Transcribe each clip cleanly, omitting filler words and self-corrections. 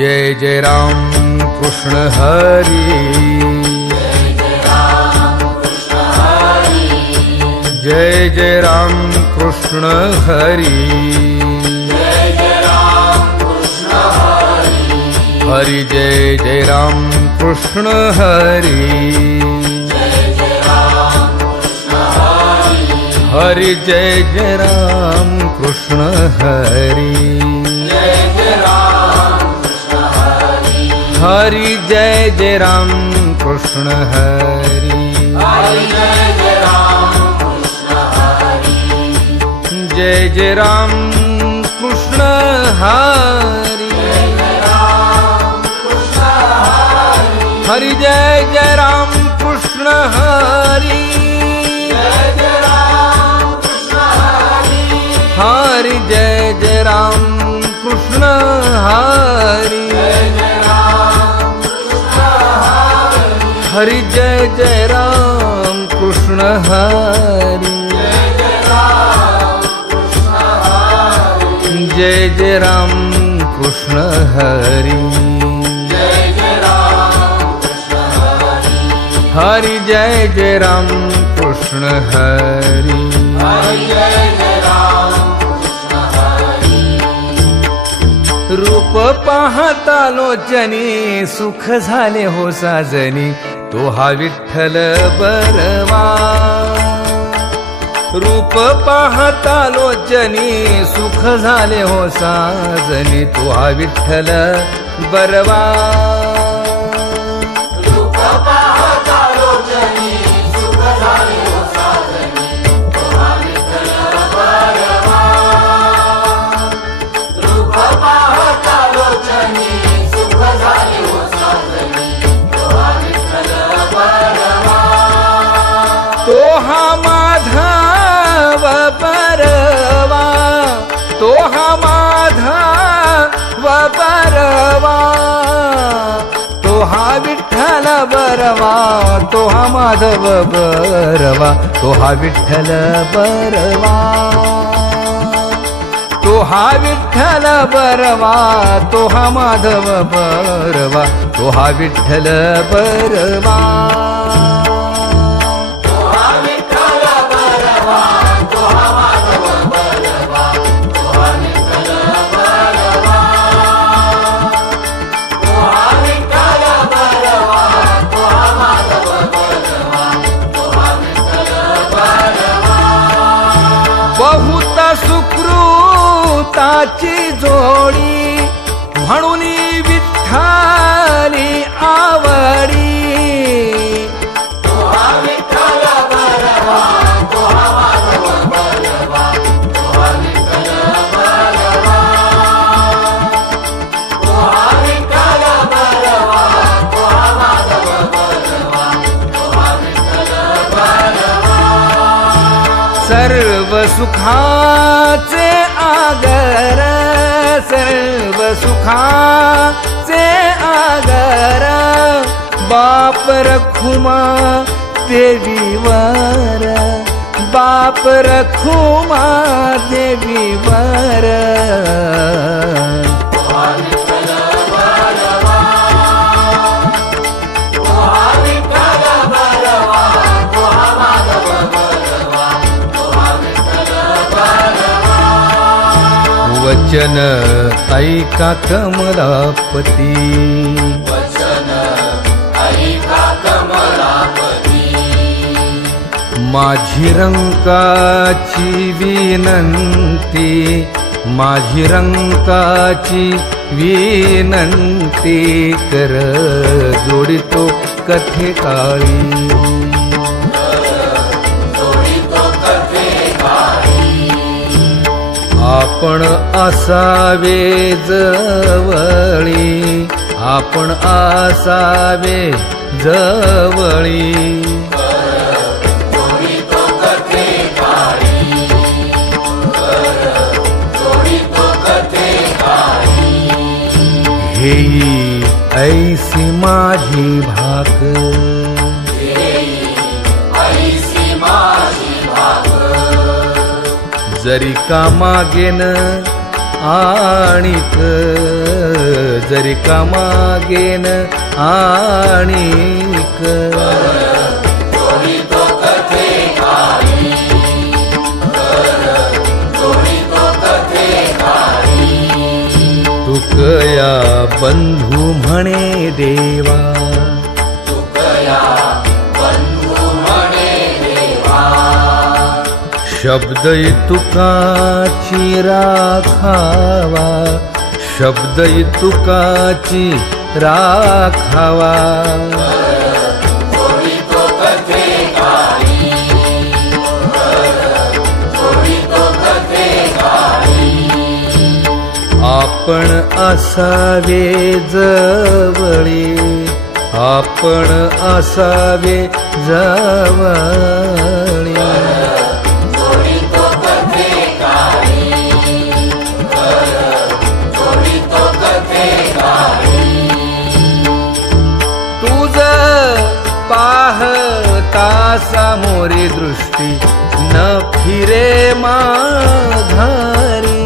जय जय राम कृष्ण हरी, जय जय राम कृष्ण हरी, हरि जय जय राम कृष्ण हरी, हरि जय जय राम कृष्ण हरी, हरि जय जय राम कृष्ण हरी, जय जय राम कृष्ण हरी, हरि जय जय राम कृष्ण हरी, हरि जय जय राम कृष्ण हरी, हरि जय जय राम कृष्ण हरी, जय जय राम कृष्ण हरी, हरि जय जय राम कृष्ण हरी, रूप पाहता लोचनी सुख झाले हो साजनी, तो हा विठ्ठल बरवा, रूप पाहता लोचनी सुख झाले हो साजनी, तो हा विठ्ठल बरवा, रूप पाहता लोचनी सुख झाले हो साजनी, तो हा विठ्ठल बरवा, रूप पाहता लोचनी सुख झाले हो साजनी, तो हा विठ्ठल बरवा, तो हा माधव बरवा, तो हा माधव बरवा, तो हा विठ्ठल बरवा, तो हा माधव बरवा, तो हा विठ्ठल बरवा, तो हा विठ्ठल बरवा, तो हा माधव बरवा, तो हा विठ्ठल बरवा, बहुत सुकृताची जोडी म्हणून विठ्ठली आवडी, तो हा विठ्ठल बरवा, तो हा माधव बरवा, तो हा विठ्ठल बरवा, तो हा विठ्ठल बरवा, तो हा माधव बरवा, तो हा विठ्ठल बरवा, सर्व सुखाचे आगर, सर्व सुखाचे आगर, बाप रखुमा देवीवर, बाप रखुमा देवीवर, तो हा विठ्ठल बरवा, तो हा विठ्ठल बरवा, तो हा माधव बरवा, तो हा विठ्ठल बरवा, वचन ऐका कमलापती, वचन ऐका कमलापती, माझी रंकाची विनंती, माझी रंकाची विनंती कर, जोडितो कथे काळी, जोडितो कथे काळी, आपण असावे जवळी, आपण असावे जवळी, जोडितो कथे काळी, जोडितो कथे काळी, हेई ऐसी माझी भाक, ऐसी माझी भाक, जरी का मागेन आणिक जरी का मागेन आणिक जोडितो कथे काळी जोडितो कथे काळी तुकया बंधू म्हणे देवा तुकया बंधू म्हणे देवा शब्द तुकाची राखावा शब्द तुकाची राखावा जोडितो कथे काळी जोडितो कथे काळी आपण असावे जवळी आपण असावे जवळी जोडितो कथे काळी जोडितो कथे काळी तुझ पाहता सामोरी दृष्टी न फिरे माघारी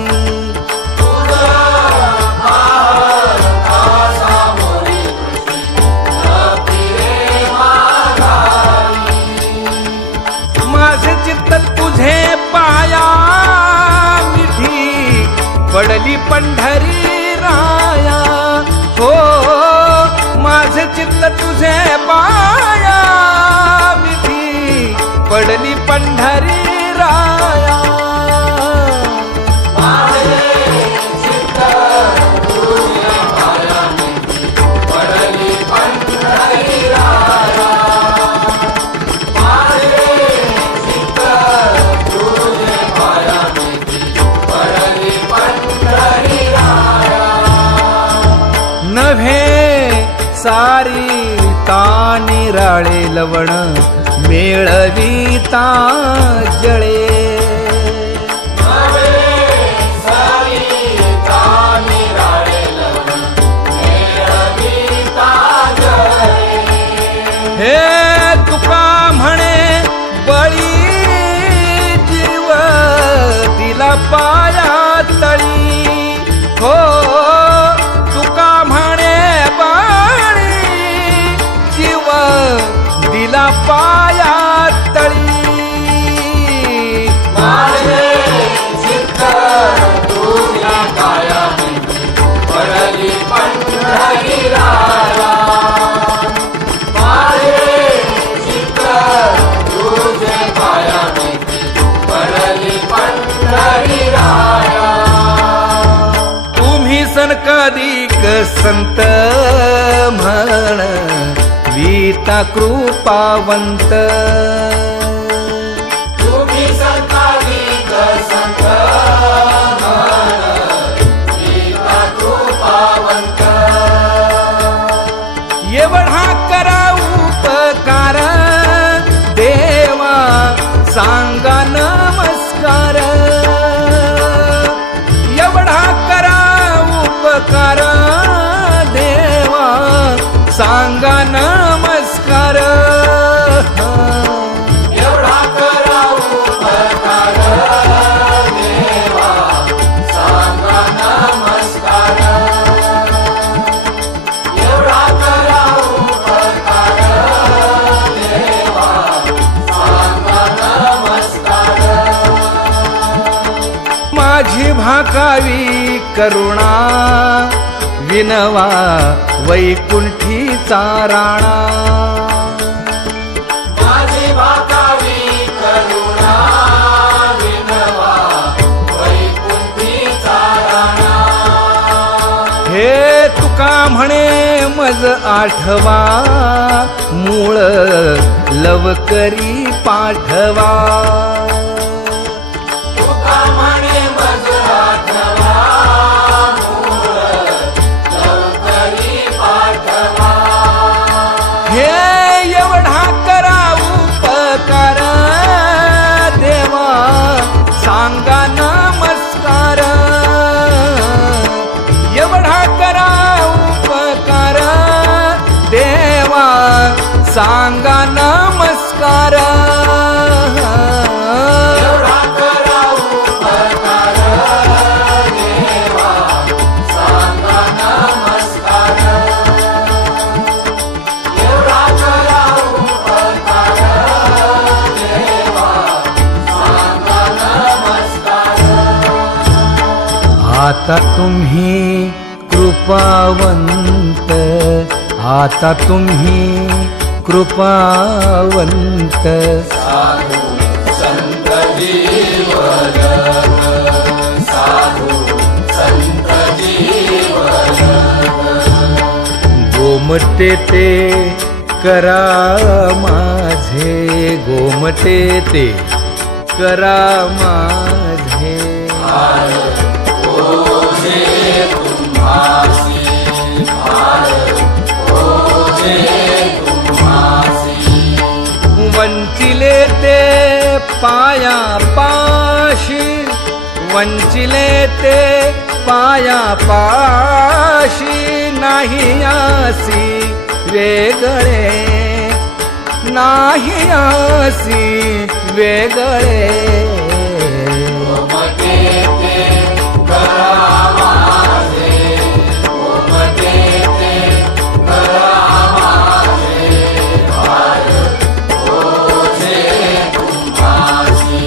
माझे चित्त तुझे पाया मिठी पडली पंढरी राया हो माझे चित्त तुझे पाया मिठी पडली पंढरी राया नव्हे सारी तानिराळे लवण मेळवीता जळे हे तुका म्हणे बळी जीव दिला पाया तळी हो तुका म्हणे बळी जीव दिला पाया तळी तुम्ही सनकादिक संत म्हण वीता कृपावंत तुम्ही संतानिक संत वीता कृपावंत एवढा करा उपकार देवा सांगा नमस्कार एवढा करा उपकार देवा सांगा नमस्कार एवढा करा उपकार देवा सांगा नमस्कार एवढा करा उपकार देवा सांगा नमस्कार माझी भाकावी करुणा विनवा वैकुंठीचा राणा माझी भाकावी करुणा विनवा वैकुंठीचा राणा हे तुका म्हणे मज आठवा मूळ लवकरी पाठवा तुका म्हणे मज आठवा मूळ लवकरी पाठवा हे एवढा करा उपकार देवा सांगा नमस्कार एवढा करा उपकार देवा सांगा नमस्कार एवढा करा उपकार देवा आता तुम्ही कृपावंत, आता तुम्ही कृपावंत, साधू संत जीवन, साधू संत जीवन, गोमटे ते करा माझे, गोमटे ते करा माझे, भार ओझे तुम्हासी, भार ओझे तुम्हासी, वंचिले ते पाया पाशी, वंचिले ते पाया पाशी, नाही आसी वेगळे, नाही आसी वेगळे, गोमटे ते करा माझे, गोमटे ते करा माझे, भार ओझे तुम्हासी,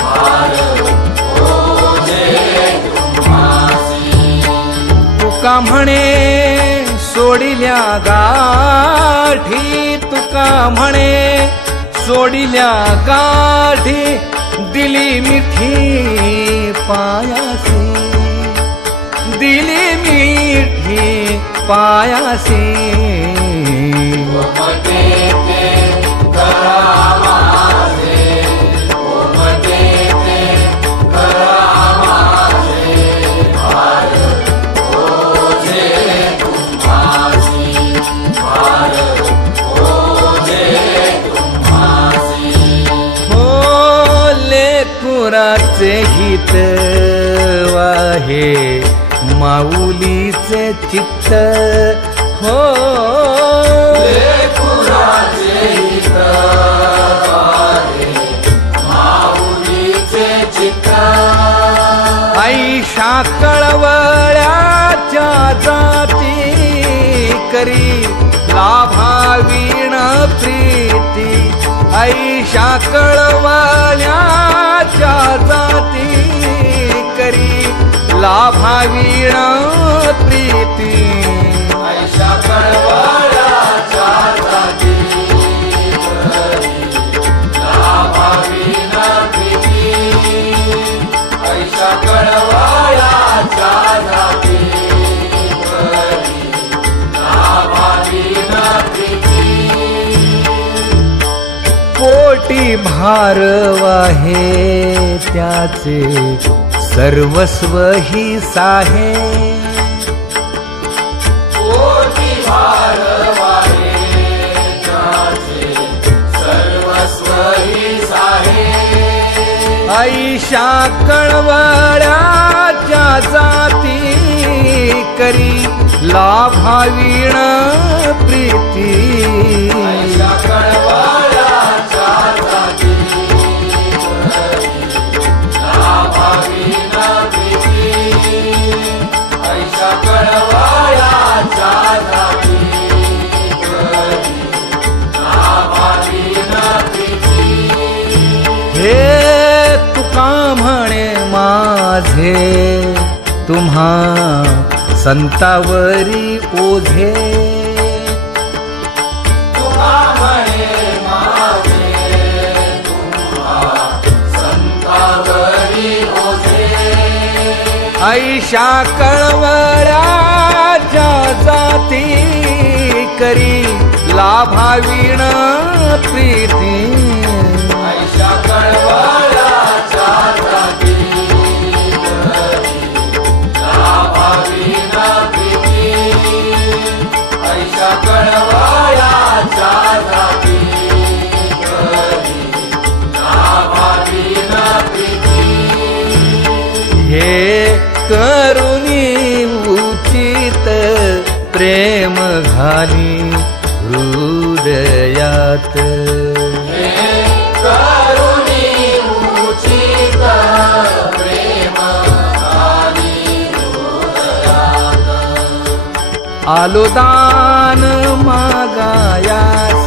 भार ओझे तुम्हासी, तुका म्हणे सोडिल्या गाठी, तुका म्हणे सोडिल्या गाठी, दिली मिठी पायासी, दिली मिठी पायासी, गोमटे ते करा माझे, गोमटे ते करा माझे, भार ओझे तुम्हासी, भार ओझे तुम्हासी, हो लेकुराचे हित वाहे माऊलीचे चित्त, हो लेकुराचे हित वाहे माऊलीचे चित्त, ऐशा कळवळ्याच्या जाती करी लाभावीण प्रीती, ऐशा कळवळ्याच्या जाती करी लाभावीण प्रीती, ऐशा कळवळ्याच्या जाती करी लाभावीण प्रीती, ऐशा कळवळ्याच्या जाती करी लाभावीण प्रीती, पोटी भार वाहे त्याचे सर्वस्व ही साहे, कोटी भार वाहे त्याचे सर्वस्व ही साहे, ऐशा कळवळ्याच्या जाती करी लाभावीण प्रीती, ऐशा कळवळ्याच्या जाती करी लाभावीण प्रीती, ऐशा कळवळ्याच्या जाती करी लाभावीण प्रीती, हे तुका म्हणे माझे तुम्हा संतावरी ओझे, तुका म्हणे माझे तुम्हा संतावरी ओझे, ऐशा कळवळ्याच्या जाती करी लाभावीण प्रीती, ऐशा कळवळ्याच्या जाती करी लाभावीण प्रीती, ऐशा कळवळ्याच्या जाती करी लाभावीण प्रीती, हे करुणी उचित प्रेम घाली हृदयात, करुणी उचित प्रेम घाली हृदयात, आलो दान मागायास,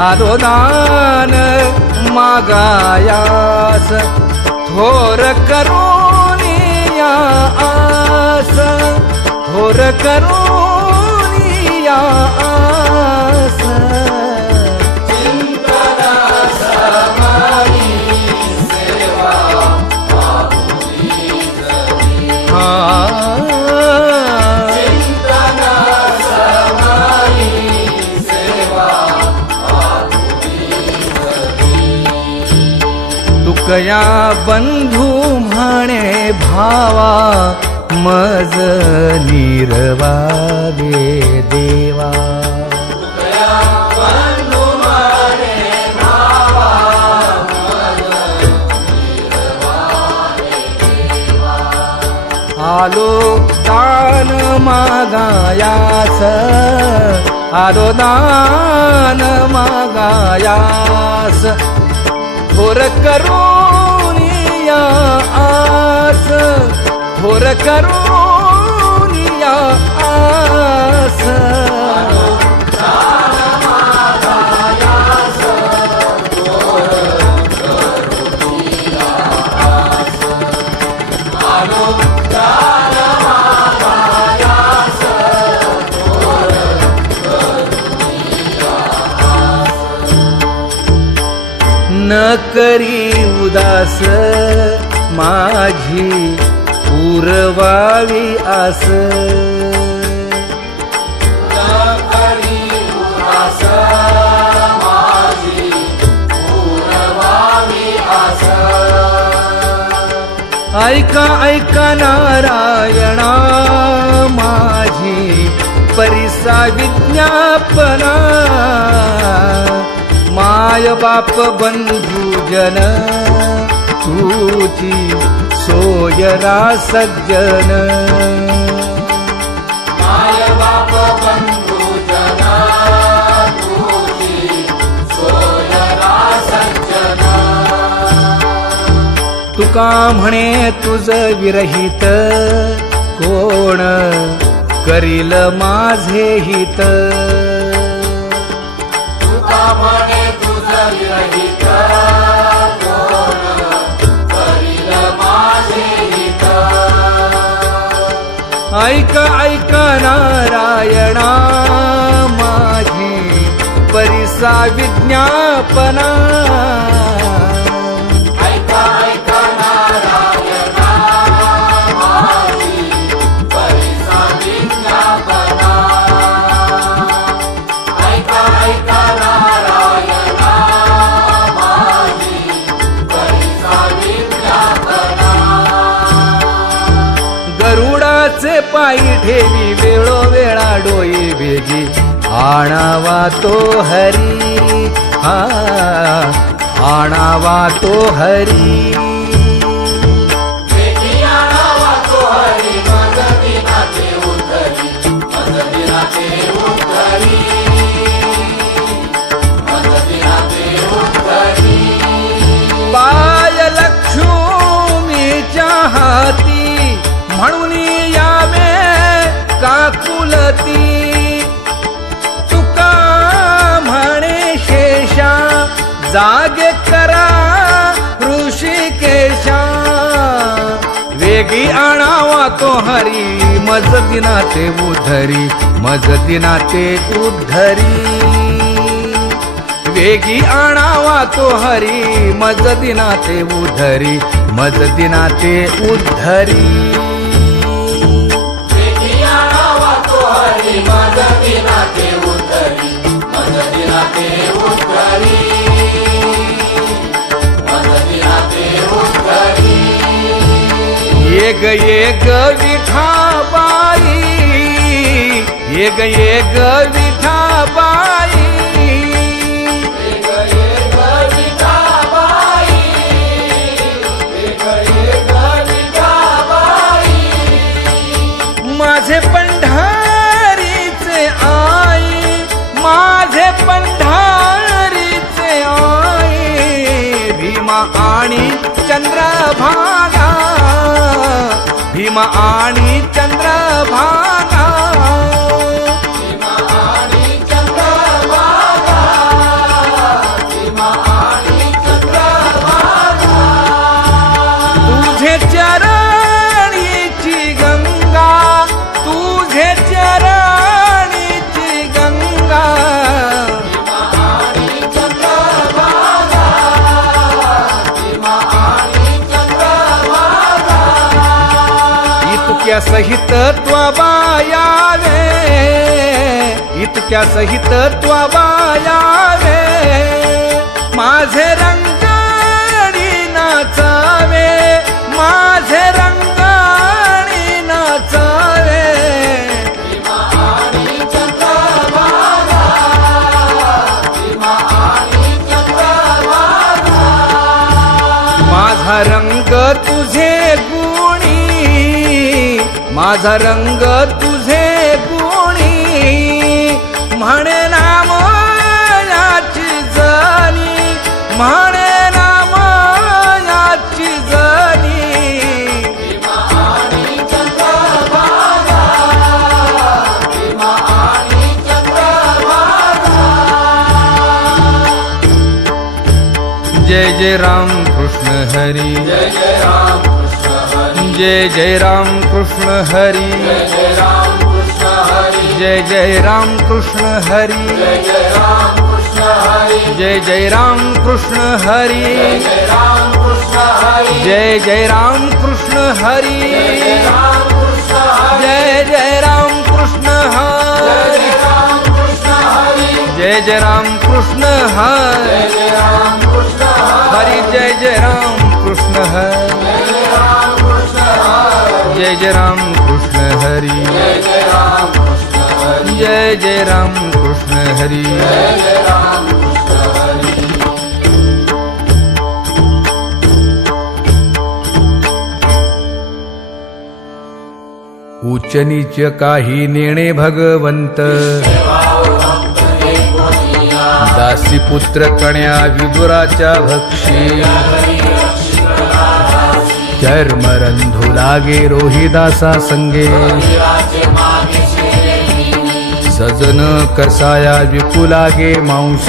आलो दान मागायास, थोर करुणी या आस थोर करुनिया आस तुकया बंधू म्हणे भावा मज निर्वावे देवा आलो दान मागायास आलो दान मागायास थोर करुनिया आस थोर करुनिया आस न करी उदास माझी पुरवावी आस न करी उदास माझी पुरवावी आस ऐका ऐका नारायणा माझी परिसा विज्ञापना माय बाप बंधू जन तुची सोयरा सज्जन माय बाप बंधू जन तुची सोयरा सज्जन तुका म्हणे तुझ विरहित कोण करील माझे हित म्हणे तुझ विरहित कोण करील माझे हित ऐक ऐक नारायणा माझी परिसा विज्ञापना ऐका ऐका नारायणा माझी परिसा विज्ञापना ऐका ऐका नारायणा माझी परिसा विज्ञापना गरुडाचे पायी ठेवी वेळोवेळा डोई वेगी आणावा तो हरी हा आणावा तो हरी आणावा तो हरी मदतीनाथे उद्धरी मदतीनाथे उद्धरी मदतीनाथे उद्धरी पाय लक्ष्मीच्या हाती म्हणून यावे काकुलती तुका म्हणे शेषा जागे करा ऋषिकेशा वेगी आणावा तो हरी मज दिनाते उद्धरी मज दिनाते उद्धरी वेगी आणावा तो हरी मज दिनाते उद्धरी मज दिनाते उद्धरी मदतीनाथे उद्धरी मदतीनाथे उद्धरी मदतीनाथे उद्धरी एक एक विठाबाई एक एक विठाबाई एक एक विठाबाई एक एक विठाबाई माझे पंढारीचे आई माझे पंढारीचे आई भीमा आणि चंद्रभागा भीमा आणि चंद्रभागा भीमा आणि चंद्रभागा भीमा आणि चंद्रभागा तुझे चरणीची इतक्या सहित त्वाबायावे, इतक्या सहित त्वाबायावे, माझे रंगाणी नाचावे, माझे रंगाणी नाचावे, माझा रंग तुझे गुणी, माझा रंग तुझे गुणी, म्हणे नाम याची जनी, म्हणे नाम याची जनी, जय जय राम कृष्ण हरी, जय जय राम कृष्ण हरी, जय जय राम कृष्ण हरी, जय जय राम कृष्ण हरी, जय जय राम कृष्ण हरी, जय जय राम कृष्ण हरी, जय जय राम कृष्ण हरी, जय जय राम कृष्ण हरी, जय जय राम कृष्ण हरी, जय जय राम कृष्ण हरी, जय जय राम कृष्ण हरी, जय जय राम कृष्ण हरी, जय जय राम कृष्ण हरी, जय जय राम कृष्ण हरी, उच्च नीच काही नेणे भगवंत, दासी पुत्र कण्या विदुराच्या भक्षी, चर्मरंधू लागे रोहिदासा संगे, सजन कसाया विपुलागे मांस,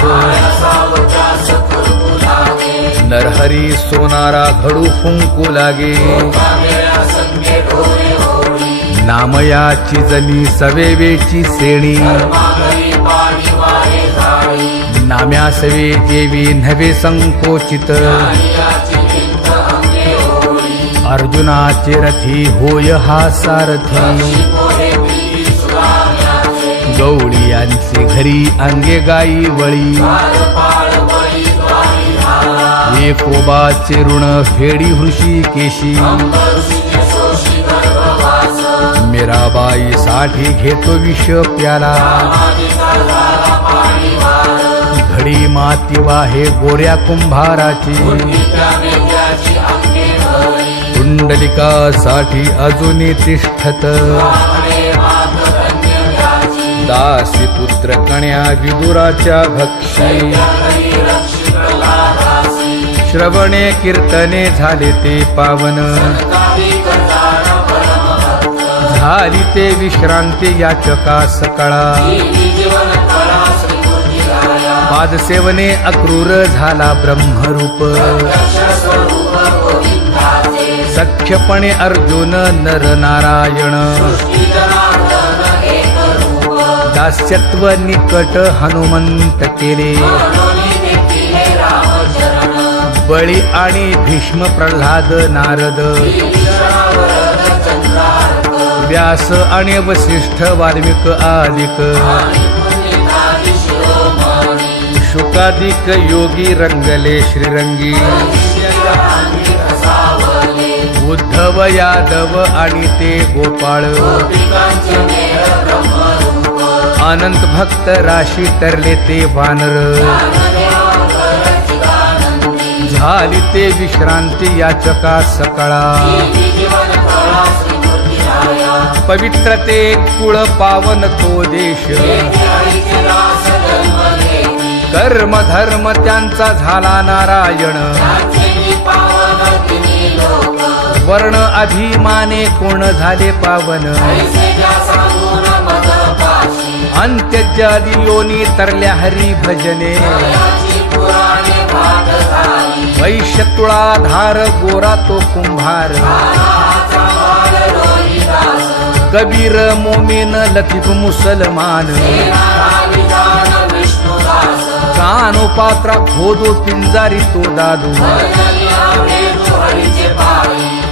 नरहरी सोनारा घडू फुंकू लागे, नामयाची जनी सवेवेची सेणी, नाम्या सवे देवी नव्हे संकोचित, अर्जुनाचे रथी होय हा सारथी, गवळीयांचे घरी अंगे गाई वळी, एकोबाचे ऋण फेडी हृषीकेशी, मीराबाई साठी घेतो विष प्याला, घडी माती वाहे गोऱ्या कुंभाराची, कुंडलिका साठी अजूनी तिष्ठत, दासी पुत्र कण्या विदुराच्या भक्षी, श्रवणे कीर्तने झाले ते पावन, झाली ते विश्रांती याचका सकळा, पादसेवने अक्रूर झाला ब्रह्मरूप, सख्यपणे अर्जुन नर नारायण, दास्यत्व निकट हनुमंत केले, बळी आणि भीष्म प्रल्हाद नारद, व्यास आणि वसिष्ठ वाल्मिक आदिक, शुकादिक योगी रंगले श्रीरंगी, उद्धव यादव आणि ते गोपाळ, अनंत भक्त राशी तरले ते वानर, झाली ते विश्रांती याचका सकळा, पवित्र ते कुळ पावन तो देश, कर्म धर्म त्यांचा झाला नारायण, वर्ण अभिमाने कोण झाले पावन, अंत्यजादी योनी तरल्या हरी भजने, वैश्य तुळाधार गोरा तो कुंभार, कबीर मोमीन लतीफ मुसलमान, कानोपात्रा खोदो पिंजारी तो दादू,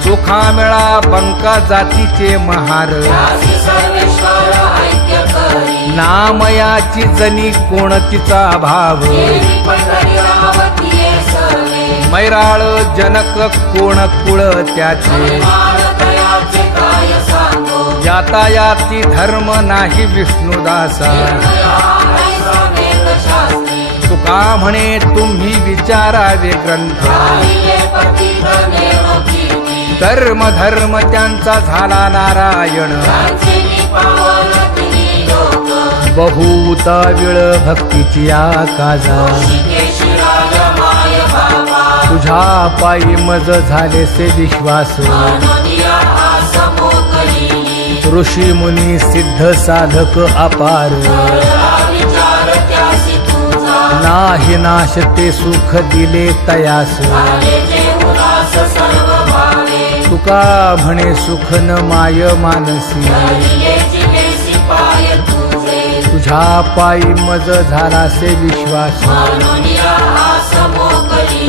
सुखामेळा बंका जातीचे महार त्यासी सर्वेश्वर ऐक्य करी नामयाची जनी कोणतीचा भाव देवी पंढरी रावतीये सर्वे मैराळ जनक कोण कुळ त्याचे परिमाण दयाचे काय सांगो यातायाती धर्म नाही विष्णुदासा निर्णया ऐसा वेदशास्त्री तुका म्हणे तुम्ही विचारावे ग्रंथ राहिले पतित नेम कीर्ती कर्म धर्म त्यांचा झाला नारायण त्यांचे निपावन तिन्ही लोक बहुता वेळ भक्तीची आकाजा ऋषिकेशी राजमाय बाबा तुझ्या पायी मज झाले से विश्वास अनोनिया आस मोकळी ऋषी मुनी सिद्ध साधक अपार कळला विचार त्यासी तुझा नाही नाश ते सुख दिले तयास झाले जे उल्हास सर्व भावे तुका म्हणे सुख न माय मानसी दिलेची बेसी पाय तुझे तुझ्या पायी मज झाला से विश्वास अनोनिया आस मोकळी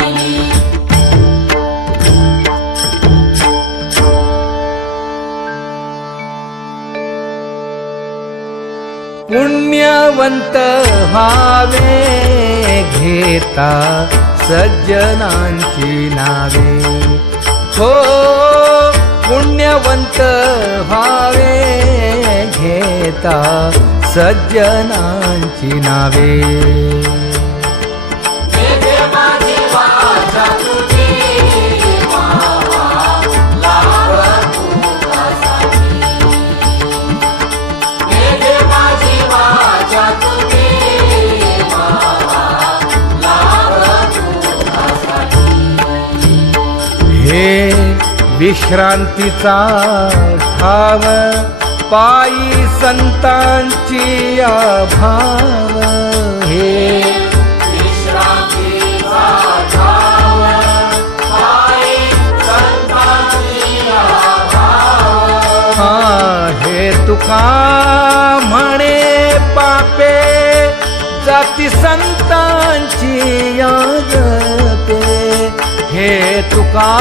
पुण्यवंत व्हावे घेता सज्जनांची नावे हो पुण्यवंत व्हावे घेता सज्जनांची नावे देवे माझी वाचा तुझी मावा लाभ तुझ्यासाठी देवे माझी वाचा तुझी मावा लाभ तुझ्यासाठी हे विश्रांतीचा ठाव पायी संतांची अभाव हे विश्रांतीचा ठाव पायी संतांची अभाव हे तुका म्हणे पापे जाती संतांची याजपे हे तुका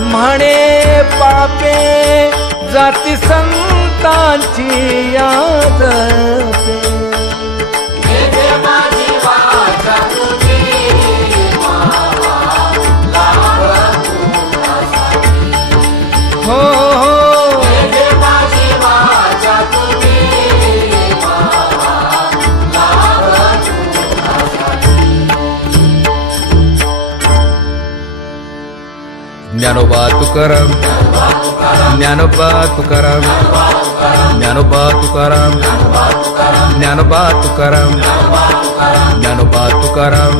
म्हणे पापे जाती संतांची याजपे देवे माझी वाचा तुझी मावा लाभ तुझ्यासाठी हो हो देवे माझी वाचा तुझी मावा लाभ तुझ्यासाठी ज्ञानोबा तुकाराम ज्ञानोबा तुकाराम ज्ञानोबा तुकाराम ज्ञानोबा तुकाराम ज्ञानोबा तुकाराम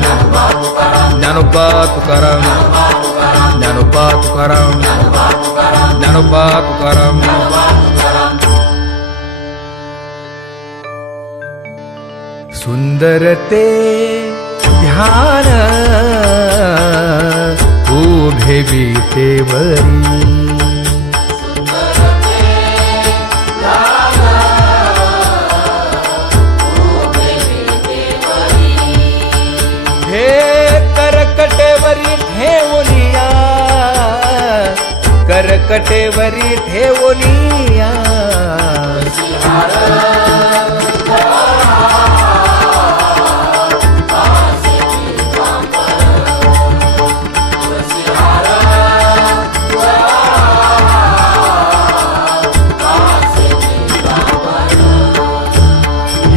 ज्ञानोबा तुकाराम ज्ञानोबा तुकाराम ज्ञानोबा तुकाराम सुंदर ते ध्यान उभे विटेवरी हे करकटेवरी ठेवलिया करकटेवरी ठेवलिया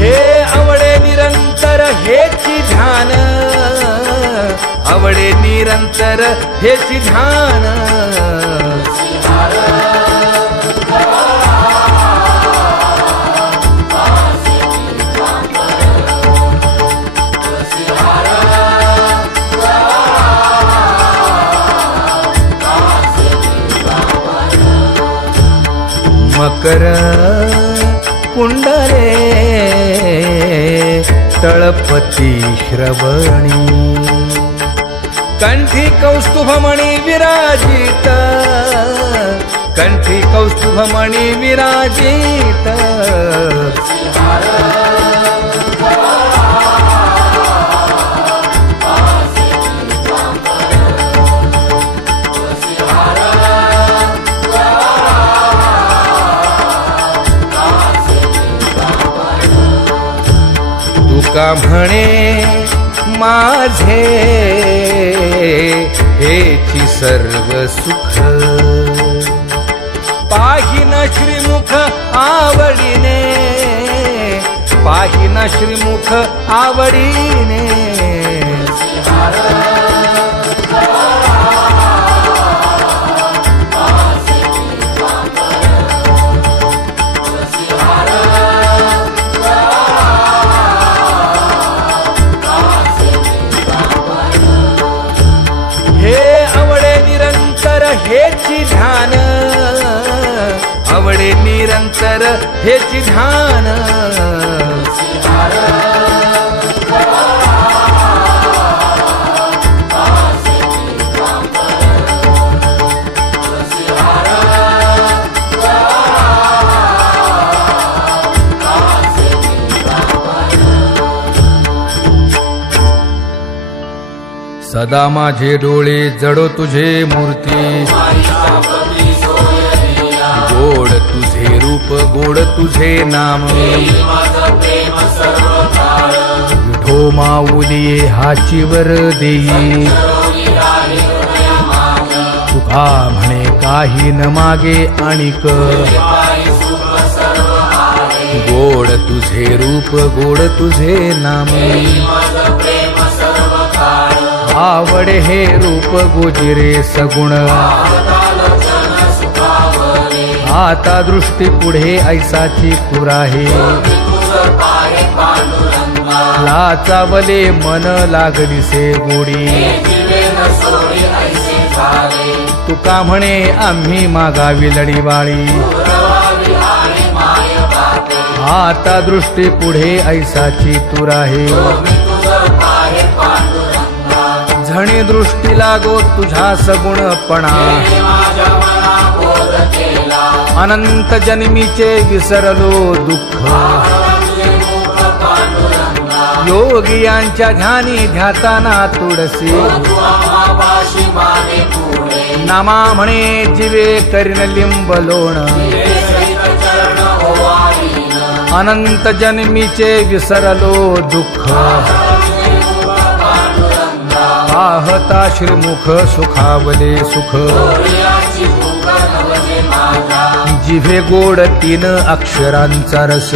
हे आवडे निरंतर हेची ध्यान आवडे निरंतर हेची ध्यान मकर कुंडले तळपती श्रवणी कंठी कौस्तुभमणी विराजित कंठी कौस्तुभमणी विराजित तुका म्हणे माझे हेची सर्व सुख पाहिन श्रीमुख आवडीने पाहिन श्रीमुख आवडीने हेची ध्यान आवडे निरंतर हेची ध्यान सदा माझे डोळे जडो तुझे मूर्ती गोड तुझे रूप गोड तुझे नाम विठो माऊलिये हाचीवर देई तुका म्हणे काही न मागे आणिक गोड तुझे रूप गोड तुझे नाम आवडे हे रूप गोजिरे सगुण आता दृष्टी पुढे ऐसाची पुराहे लाचावले मन लागलीसे गोडी तुका म्हणे आम्ही मागावी लढीवाळी आता दृष्टी पुढे ऐसाची तुराहे झणी दृष्टी लागो तुझ्या सगुणपणा अनंत जन्मीचे विसरलो दुःख योगियांच्या ध्यानी ध्याताना तुळसी नामा म्हणे जीवे करीन लिंब लोण अनंत जन्मीचे विसरलो दुःख पाहता श्रीमुख सुखावले सुख जिभे गोड तीन अक्षरांचा रस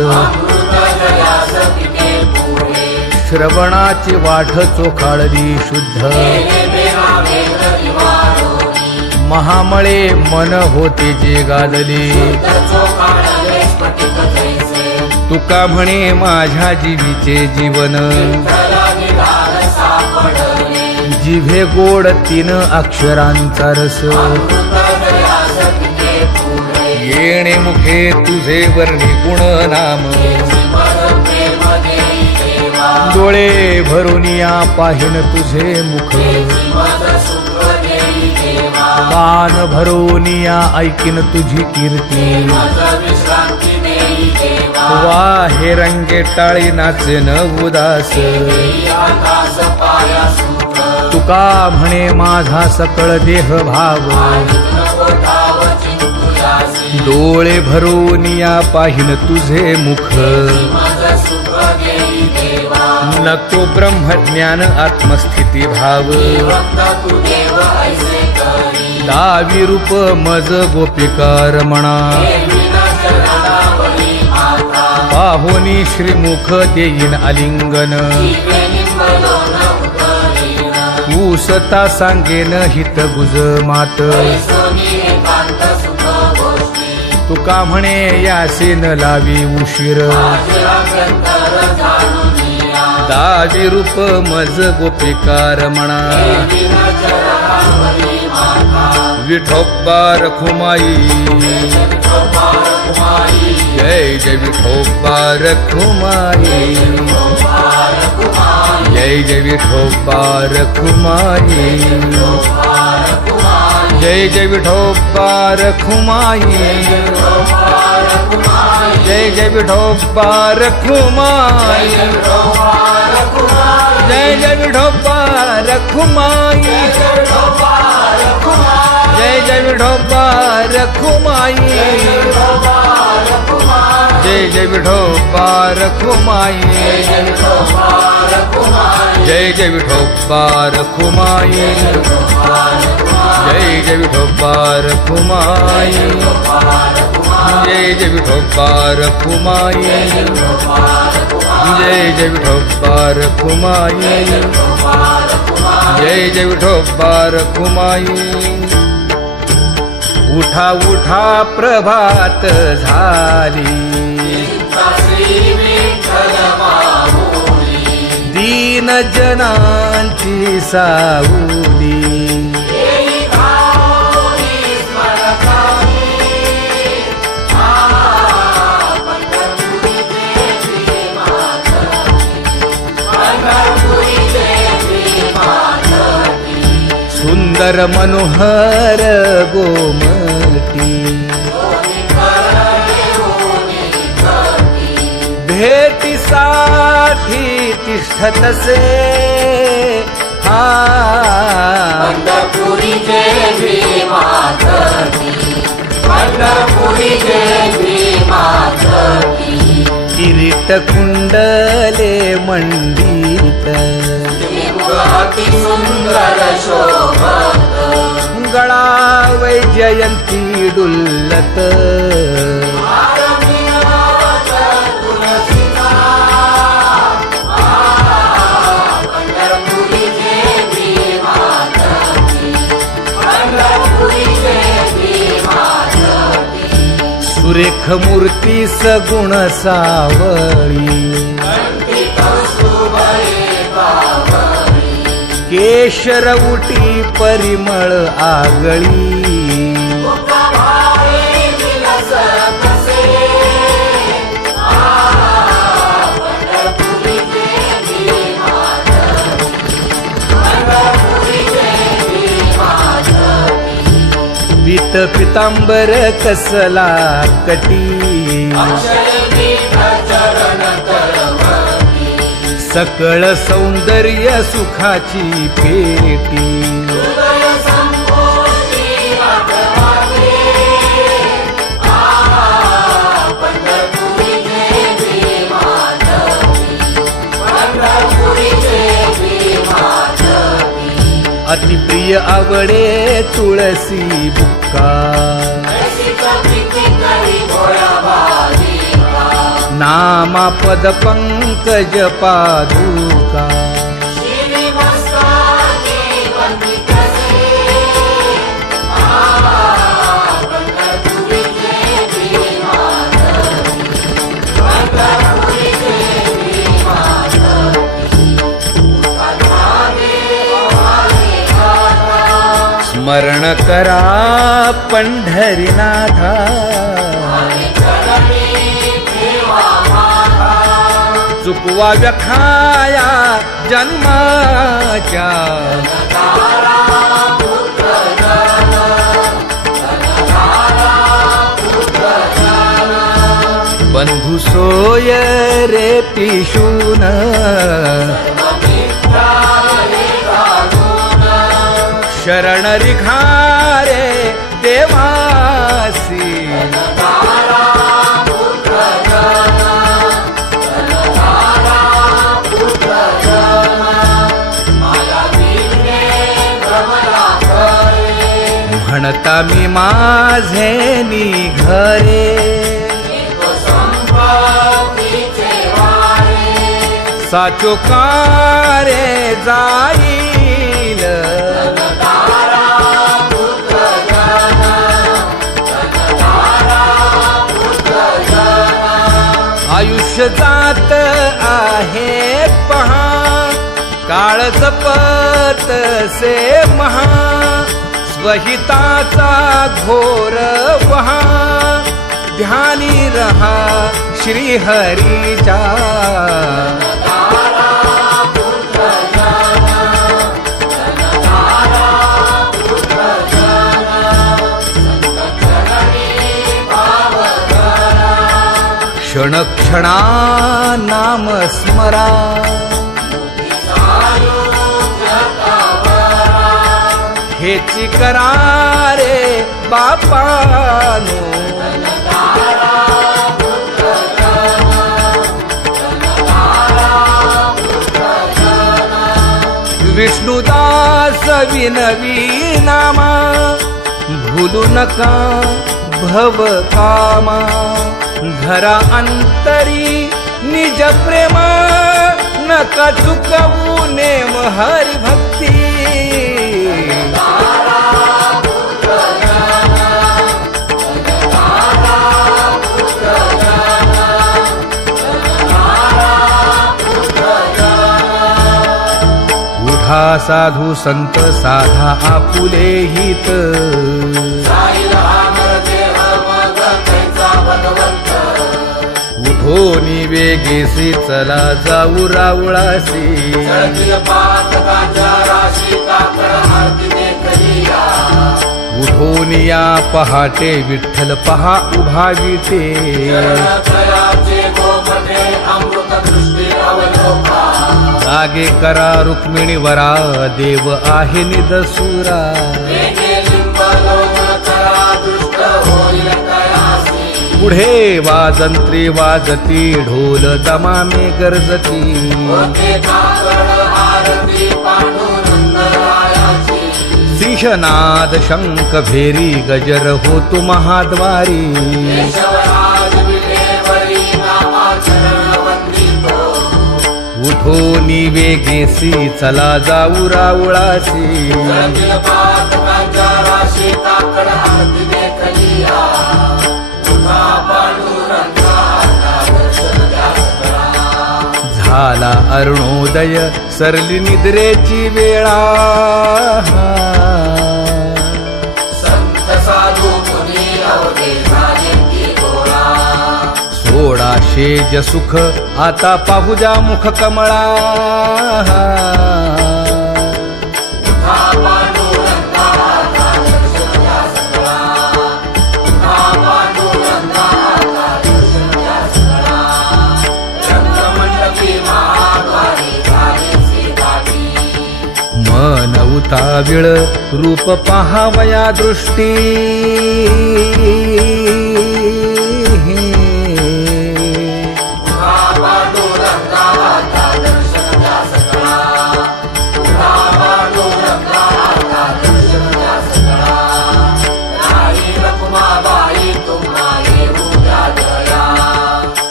श्रवणाची वाट चोखाळली शुद्ध महामळे मन होते जे गाजले तुका म्हणे माझ्या जीवीचे जीवन जिभे गोड तीन अक्षरांचा रस येणे मुखे तुझे वर्णी गुण नाम डोळे भरूनिया पाहिन तुझे मुख कान भरूनिया ऐकिन तुझी कीर्ती वाहे रंगे टाळी नाचे न उदास तुका म्हणे माझा सकळ देह भाव डोळे भरूनिया पाहिन तुझे मुख नको ब्रह्मज्ञान आत्मस्थिती भाव दावी रूप मज गोपिका रमणा पाहोनी श्रीमुख देईन आलिंगन उसता सांगेन हित गुज मात तुका म्हणे यासीन लावी उशीर दावी रूप मज गोपिका रमणा विठोबा रखुमाई जय जय विठोबा रखुमाई जय जय विठोबा रखुमाई जय जय विठोबा रखुमाई जय जय विठोबा रखुमाई जय जय विठोबा रखुमाई जय जय विठोबा रखुमाई जय जय विठोबा रखुमाई जय जय विठोबा रखुमाई जय जय विठोबा रखुमाई जय जय विठोबा रखुमाई जय जय विठोबा रखुमाई जय जय विठोबा रखुमाई उठा उठा प्रभात झाली दीन जनांची सावली सुंदर मनोहर गोमटी भेटीसाठी तिष्ठतसे पंढरपुरी देवी मातकी पंढरपुरी देवी मातकी किरीट कुंडले मंडित अति सुंदर शोभत गळा वैजयंती डुल्लत पंढरपुरी देवी मातकी पंढरपुरी देवी मातकी सुरेख मूर्ती सगुण सावळी केशर उटी परिमळ आगळी पीत पितांबर कसला कटी सकळ सौंदर्य सुखाची पेटी अतिप्रिय आवडे तुळसी बुक्का नामापद पंकज पादुका स्मरण करा पंढरीनाथा चुकवा व्यथाया जन्माच्या बंधू सोय रे पिशून शरण रिघारे देवासी म्हणता मी माझे निघरे साचो कारे जाईल आयुष्य जात आहे पहा काळ जपत से महा स्वहिताचा घोर वहा ध्यानी रहा श्री हरीचा क्षण क्षणा नाम स्मरा हेची करारे बापानो. विष्णुदास विनवी नामा भूलू नका भव कामा. घरा अंतरी निज प्रेम नका चुकवू नेम हरि भक्ती. उठा साधू संत साधा आपुले हित. उठोनी वेगेसी चला जाऊ रावळासी. उठोनिया पहाटे विठ्ठल पहा उभा विटे. जागे करा रुक्मिणी वरा देव आहे निदसुरा. पुढे वाजंत्री वाजती ढोल दमामे गरजती. सिंहनाद शंख भेरी गजर होतो महाद्वारी. उठोनी वेगेसी चला जाऊ रावळासी. झाला अरुणोदय सरली निद्रेची वेळा. संत साधू मुनी अवघे झाले की गोळा. सोडा शेज सुख आता पाहू जा मुख कमळा. मन उताविळ रूप पाहावया दृष्टी.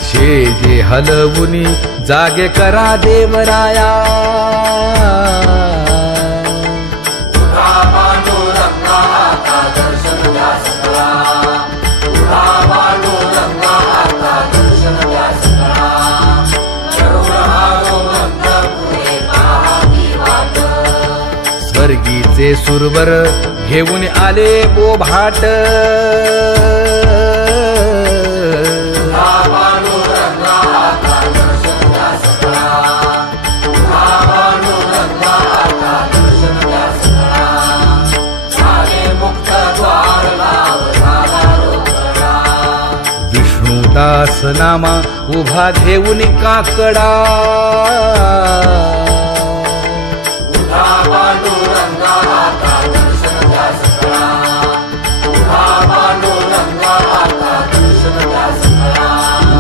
शेजे हलवुनी जागे करा देवराया. स्वर्गीचे सुरवर घेऊन आले बोभाट. विष्णुदास नामा उभा घेऊन काकडा.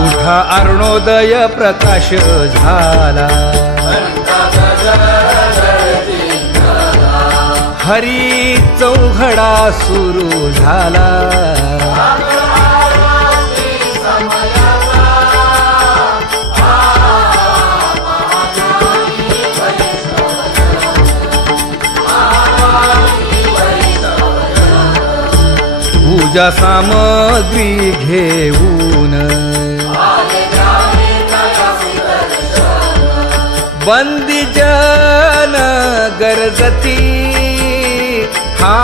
उठा अरुणोदय प्रकाश झाला. हरी चौघडा सुरू झाला. पूजा सामग्री घेऊन बंदी जन गरजती. हा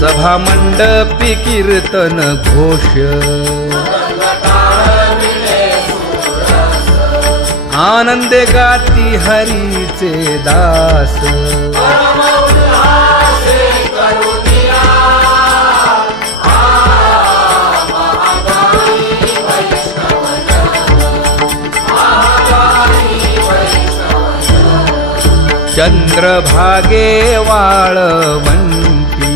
सभा मंडपी कीर्तन घोष. आनंदे गाती हरीचे दास. चंद्रभागे वाळवंटी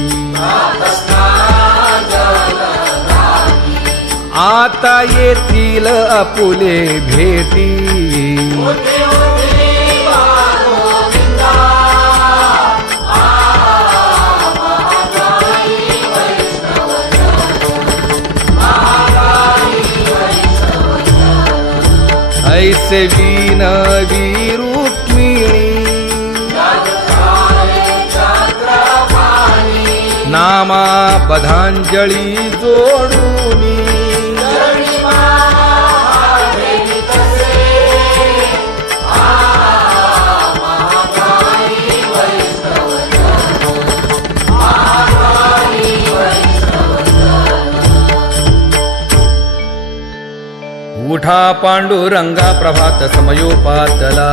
आता येतील आपुले भेटी ऐसे विनवी रुक्मिणी नामा पदांजली जोडूनी उठा पांडुरंगा प्रभात समयोपातला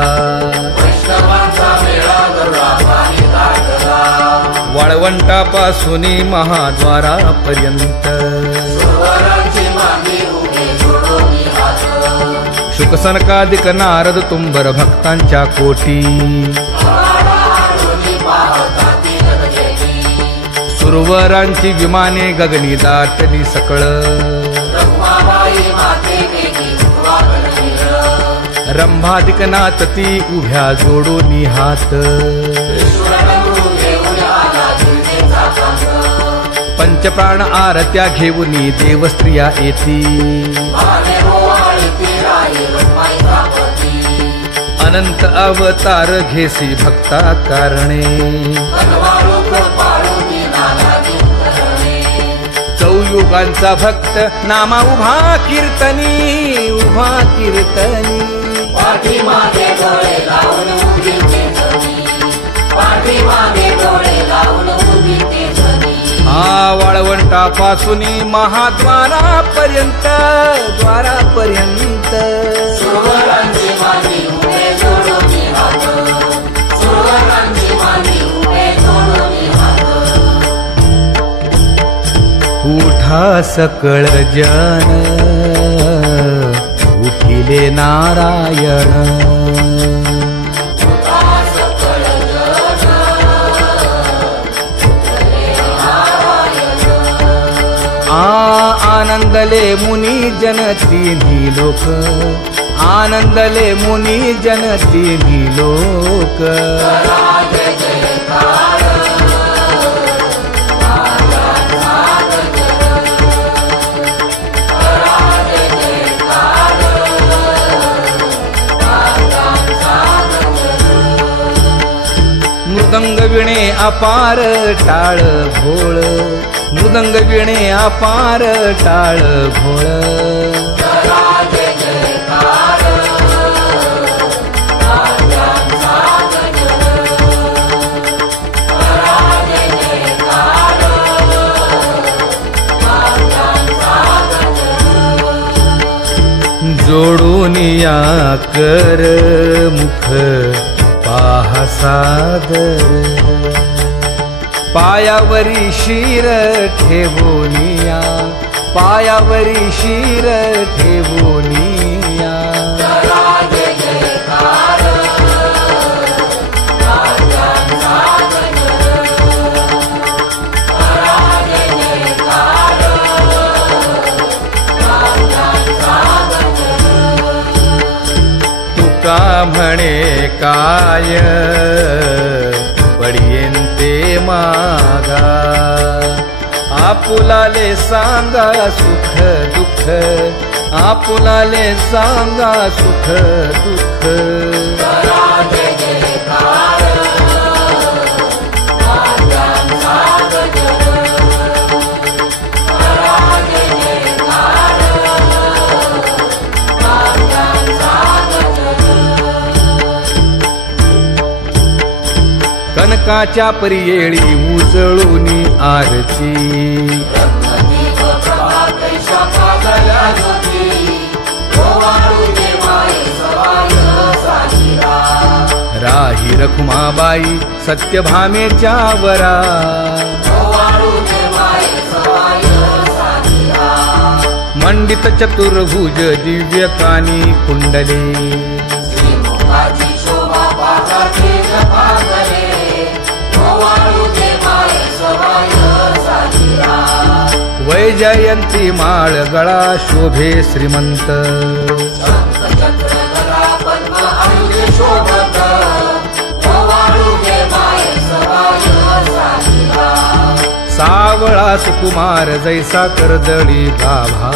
वाळवंटापासून महाद्वारापर्यंत शुकसनकादिक नारद तुंबर भक्तांच्या कोटी सुरवरांची विमाने गगनी दाटली सकळ रंभादिक नाचती उभ्या जोडून हात पंचप्राण आरत्या घेऊन देवस्त्रिया येती अनंत अवतार घेसी भक्ता कारणे चौयुगांचा भक्त नामा उभा कीर्तनी पाठीमागे डोळे लावून उभीते जणी पाठीमागे डोळे लावून उभीते जणी वाळवंटापासून महाद्वारापर्यंत सुरवरांची मांडी उभे जोडून हात सुरवरांची मांडी उभे जोडून हात उठा सकळ जन उठिले नारायण आनंदले मुनी जन तिन्ही लोक आनंदले मुनी जन तिन्ही लोक मृदंग विणे अपार टाळ भोळ मृदंग विणे अपार टाळ भोळ जोडून या कर मुख पाहा सादर पायावरी शिर ठेवोनिया पायावरी शिर ठेवोनिया तुका म्हणे काय पडियेंते मागा आपुलाले सांगा सुख दुःख आपुलाले सांगा सुख दुःख कनकाच्या परियेळी उजळूनी आरती राही रखुमाबाई सत्यभामेच्या वरा मंडित चतुर्भुज दिव्यकानी कुंडले वैजयंती माळ गळा शोभे श्रीमंत शंखचक्र गदा पद्म आयुध शोभत ओवाळू घे माये सवाय साधिका सावळा सुकुमार जैसा कर्दळी गाभा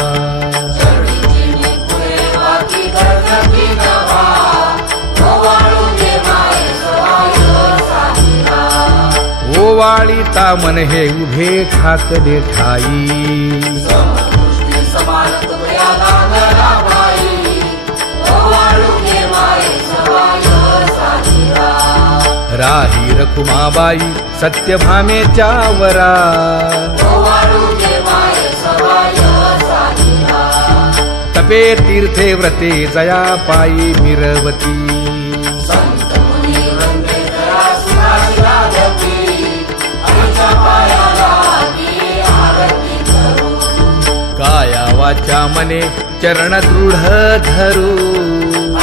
चरडीची निपुळे वाकी गर्जती नभा ओवाळू घे माये सवाय साधिका ओवाळीता मन हे उभे ठाकले ठाई समदृष्टी समान तुया नागराबाई ओवाळू घे माये सवाय साधिका राही रखुमाबाई सत्यभामेच्या वरा ओवाळू घे माये सवाय साधिका तपे तीर्थे व्रते जया पायी मिरवती संत मुनी वंदे दया सुभाषी लागती आईच्या पायाला ती आरती करू काया वाचा मने चरण दृढ धरू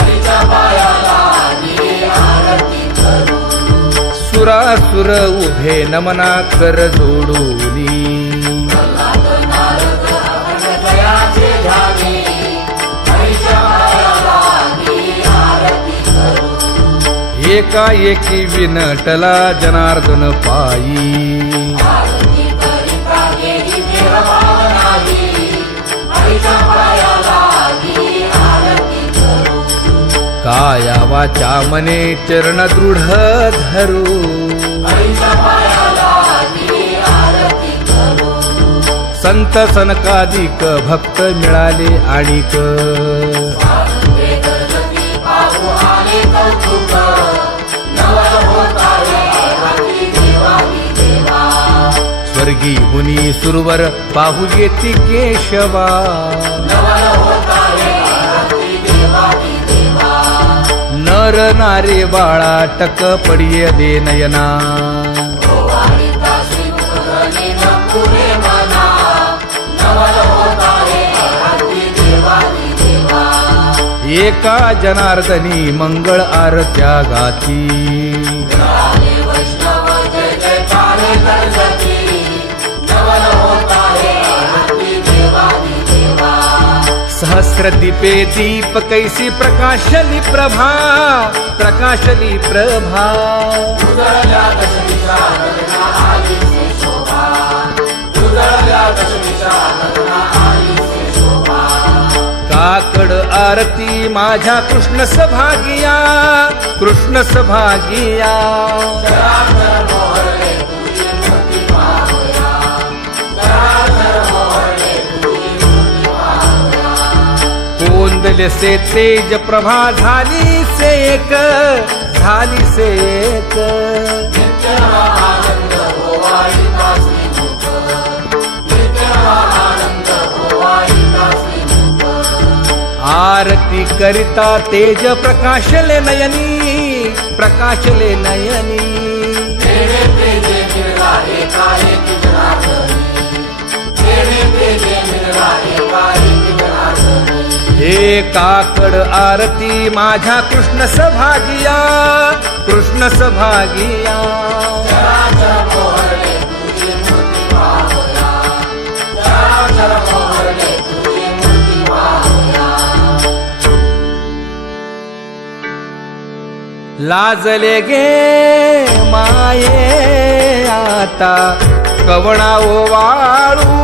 आईच्या पायाला ती आरती करू सुरासुर उभे नमना कर जोडूनी प्रल्हाद नारद अखंड दयाचे ध्यानी आईच्या पायाला ती आरती करू एकाएकी विनटला जनार्दन पायी आरती करिता गेली देहभाव नाही आईच्या पायाला ती आरती करू काया वाचा मने चरण दृढ धरू आईच्या पायाला ती आरती करू संत सनकादिक भक्त मिळाले आणिक आनंदे गणपती पाहू आले कौतुक नवल होता रे हाती देवादी देवा स्वर्गी हुनी सुरवर पाहू येती केशवा नवल होता रे हाती देवादी देवा नर नारे बाळा टक पडिये दे नयना ओवाळीता श्रीमुखगणी नपुरे मना नवल होता रे हाती देवादी देवा एका जनार्दनी मंगळ आरत्या गाती मिळाले वैष्णव जय जयकारे गणपती नवल होता रे हाती देवादी देवा सहस्र दीपे दीप कैसी प्रकाशली प्रभा प्रकाशली प्रभा उजळल्या दशमीच्या लग्ना आलीचे शोभा उजळल्या दशमीच्या लग्ना आलीचे शोभा काकड आरती माझ्या कृष्ण सभागिया कृष्ण सभागिया चराचर मोहरले तुझी मूर्ती पाहूया चराचर मोहरले तुझी मूर्ती पाहूया कोंदले से तेज प्रभा झाली से एक झाली से एक नित्य आनंद ओवाळीता श्रीमुख नित्य आनंद ओवाळीता श्रीमुख आरती करिता तेज प्रकाशले नयनी प्रकाशले नयनी तेरे तेजे मिळला एकाएकी जनार्दनी तेरे तेजे मिळला एकाएकी जनार्दनी हे काकड आरती माझ्या कृष्ण सभागिया कृष्ण सभागिया चराचर मोहरले तुझी मूर्ती पाहूया चराचर मोहरले तुझी मूर्ती पाहूया लाजले गे माये आता कवणा ओवाळू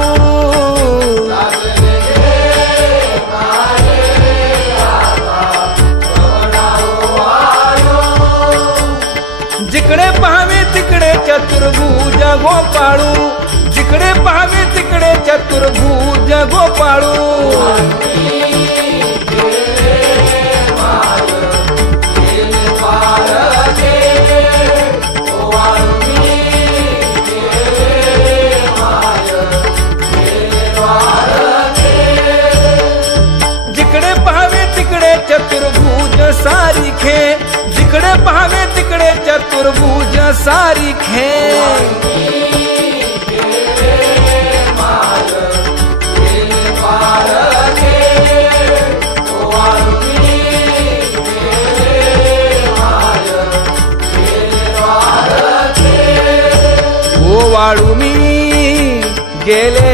जिकडे पाहावे तिकडे चतुर्भुज गोपाळू जिकडे पाहावे तिकडे चतुर्भुज गोपाळू जिकडे पाहावे तिकडे चतुर्भुज सारिखे जिकडे पाहावे तिकडे चतुर्भुज सारिखे वाळू मी गेले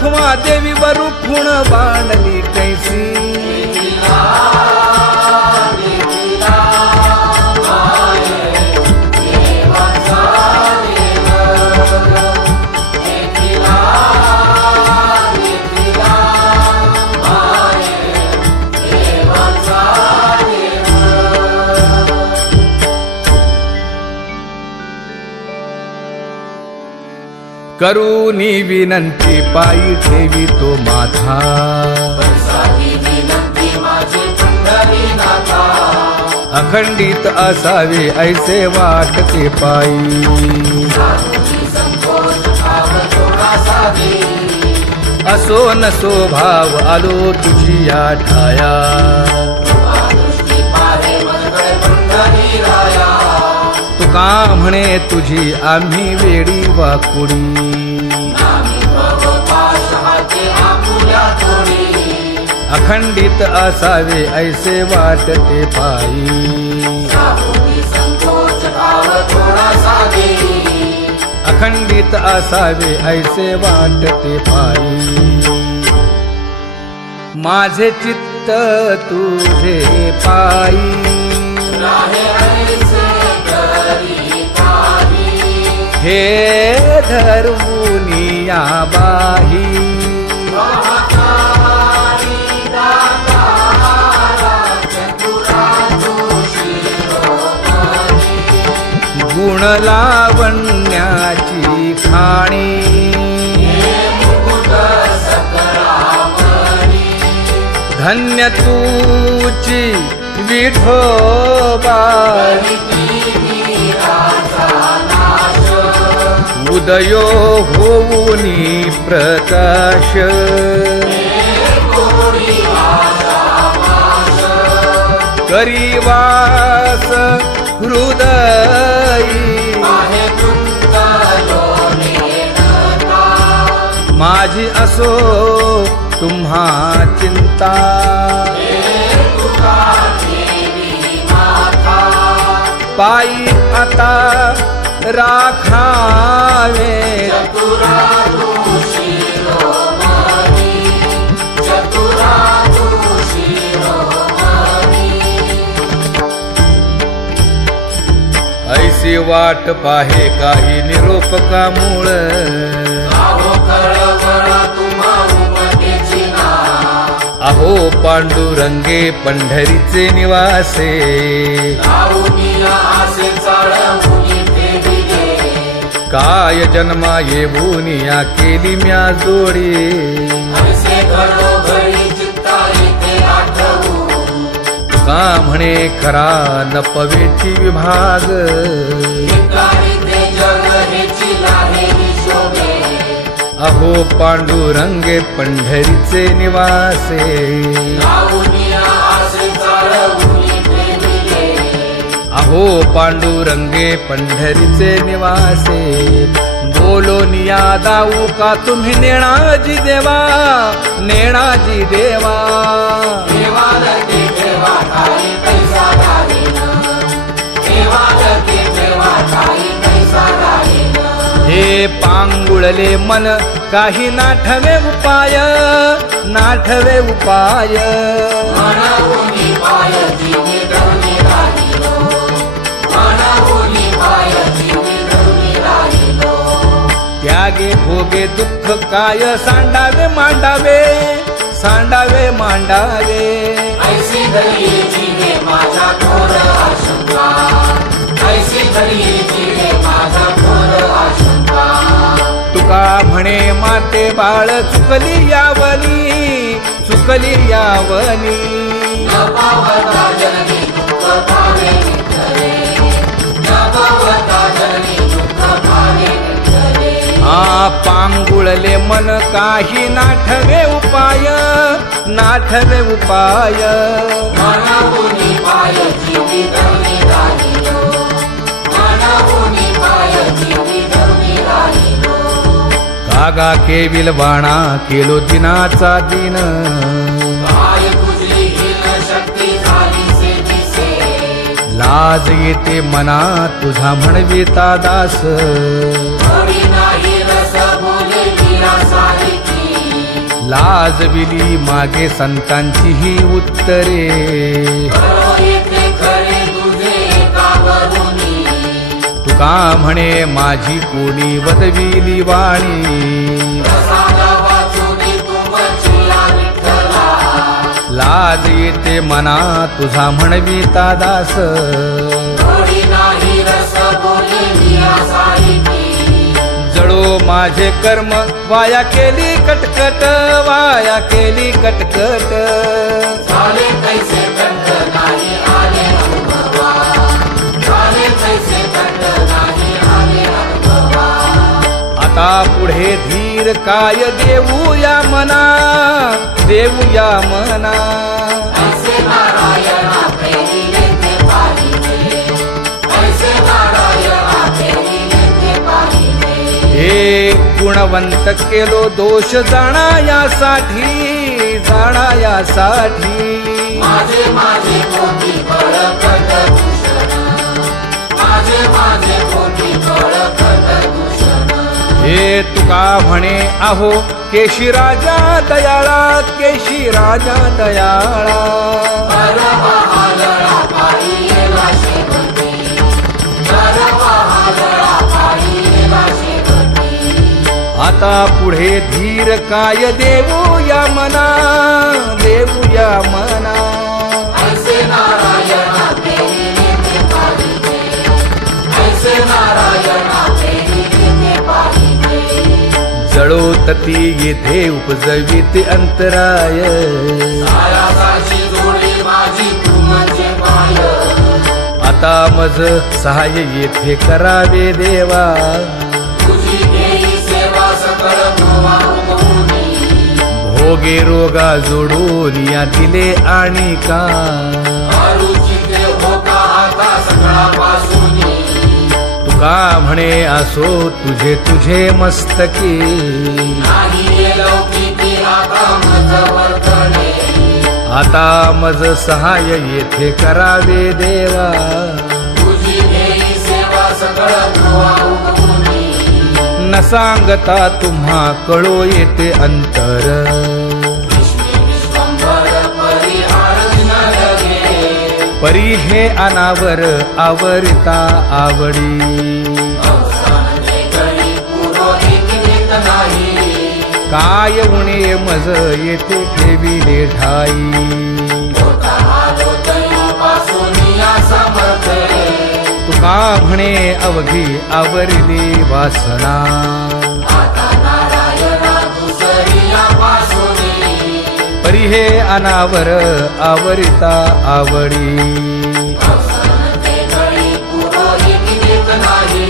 दाखवा देवी वरू खूण बांधली कैसी करूनी विनंती पायी ठेवी तो माथा अखंडित असावे ऐसे वाटते पायी असो नसो भाव आलो तुझी या ठाया तुका म्हणे तुझी आम्ही वेडी वाकुडी अखंडित असावे ऐसे वाटते पायी अखंडित असावे ऐसे वाटते पायी माझे चित्त तुझे पायी हे धर्मुनिया बाही गुण लावण्याची खाणी धन्य तूची विठोबा उदयो होऊनी प्रकाश करीवास हृदयी माझी असो तुम्हा चिंता पायी आता राखावे ऐसी वाट पाहे काही निरोप का मूळ अहो पांडुरंगे पंढरीचे निवासे काय जन्मा येऊनिया केली म्या जोडी का म्हणे खरा नपवेची विभाग अहो पांडुरंगे पंढरीचे निवासे अहो पांडुरंगे पंढरीचे निवासे बोलो निया दाऊ का तुम्ही नेणाजी देवा नेणाजी देवा हे पांगुळले मन काही नाठवे उपाय नाठवे उपाय त्यागे भोगे दुःख काय सांडावे मांडावे सांडावे मांडावे ऐसी धरी जीवे माझा घोर आशंका ऐसी धरी जीवे माझा घोर आशंका तुका म्हणे माते बाळ चुकली यावनी चुकली यावनी न पावता जननी दुःख भावे विठ्ठले न पावता जननी दुःख भावे विठ्ठले हा पांगुळले मन काही नाठवे उपाय नाठवे उपाय मानवुनी पाय जीवी धरुनी राहिलो मानवुनी पाय जीवी धरुनी राहिलो कागा केविल बाणा केलो दिनाचा दिन काय तुझी हीन शक्ती झाली से दिसे लाज येते मना तुझा म्हणविता दास थोडी नाही रस बोले मीरा सारिकी लाजविली मागे संतांची ही उत्तरे येथे खरे तुझे कावरुनी तुका म्हणे माझी कोणी वदविली वाणी प्रसाद वाचुनी तुमची या विठ्ठला लाज येते मना तुझा म्हणविता दास थोडी नाही रस बोले निया साहिती जळो माझे कर्म वाया केली कटकट वाया केली कटकट झाले कैसे कंठ नाही आले अनुभवा झाले कैसे कंठ नाही आले अनुभवा आता पुढे धीर काय देऊया मना देऊया मना ऐसे नारायणा प्रेरिले ते पाहिले ऐसे नारायणा प्रेरिले ते पाहिले हे गुणवंत केलो दोष जाणायासाठी माझे माझे कोटी बळकट दूषण माझे माझे कोटी बळकट दूषण हे तुका म्हणे आहो केशी राजा दयाळा केशी राजा दयाळा परवाहालळा पाहिला शेवटी परवाहालळा पाहिला शेवटी आता पुढे धीर काय देऊया मना देऊया मना ऐसे नारायणा प्रेरिले ते पाहिले ऐसे नारायणा प्रेरिले ते पाहिले जळोतती येथे उपजविते अंतराय सायासाची जोडी माझी तुमचे पाय आता मज सहाय्य येथे करावे देवा तुझी देई सेवा सकळ भोवा उगवूनी भोगे रोगा जोडून या दिले आणि का आरुचिते होता आता सगळा पासूनी तुका म्हणे असो तुझे तुझे मस्तकी नाही ये लौकिकी आता मज वर्तणे आता मज सहाय्य येथे करावे देवा तुझी देई सेवा सकळ भोवा उगवूनी न सांगता तुम्हा कळो येते अंतर विश्वंभर परिहार न लगे परी हे अनावर आवरिता आवडी अवसाने घडी पुरोहित देत नाही काय उणे मज येथे ठेविले ठाई होता आलो दैवापासून या समर्थे तुका म्हणे अवघी आवरली वासना आता नारायणा दुसरी यापासूनी परी हे अनावर आवरिता आवडी अवसाने घडी पुरोहित देत नाही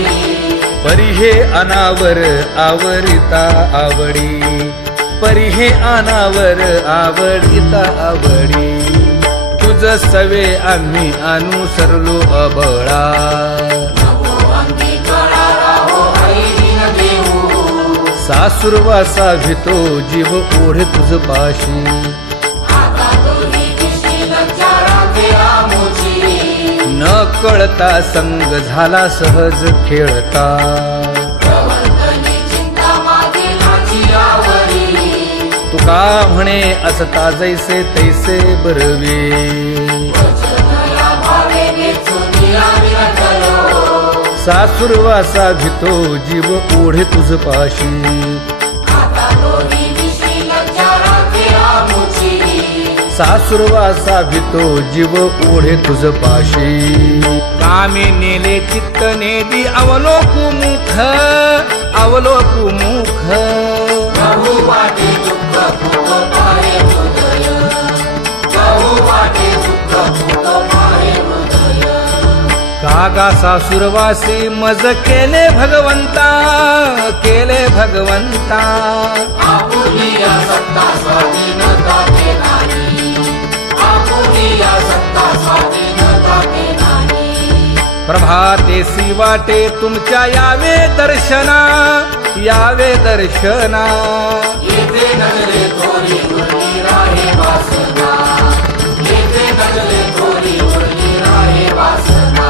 परी हे अनावर आवरिता आवडी परी हे अनावर आवडिता आवडी तुझ सवे आम्ही अनुसरलो अबळा नको अंगी कळा हो ऐन देऊ सासुरवासा भितो जीव ओढे तुझ पाशी आता तोही दिसतील चाराचे आमुची न कळता संग झाला सहज खेळता प्रवर्तनी चिंता मागे नाची आवरी तुका म्हणे असता जैसे तैसे बरवे वचनया भावे वेचून या विरटलो सासुरवासा भितो जीव ओढे तुझ पाशी आता तोही दिसतील चाराचे आमुची सासुरवासा भितो जीव ओढे तुझ पाशी कामी नेले चित्त नेदी अवलोकु मुख कहू वाटे दुःख फुट पारे हृदय कहू वाटे दुःख फुट पारे हृदय कागा सासुरवासी मज केले भगवंता आपुलिया सत्ता स्वाधीनता के नाही आपुलिया सत्ता स्वाधीनता के नाही प्रभातेसी वाटे तुमच्या यावे दर्शना येथे नजरे थोरी उरली राहे वासना येथे नजरे थोरी उरली राहे वासना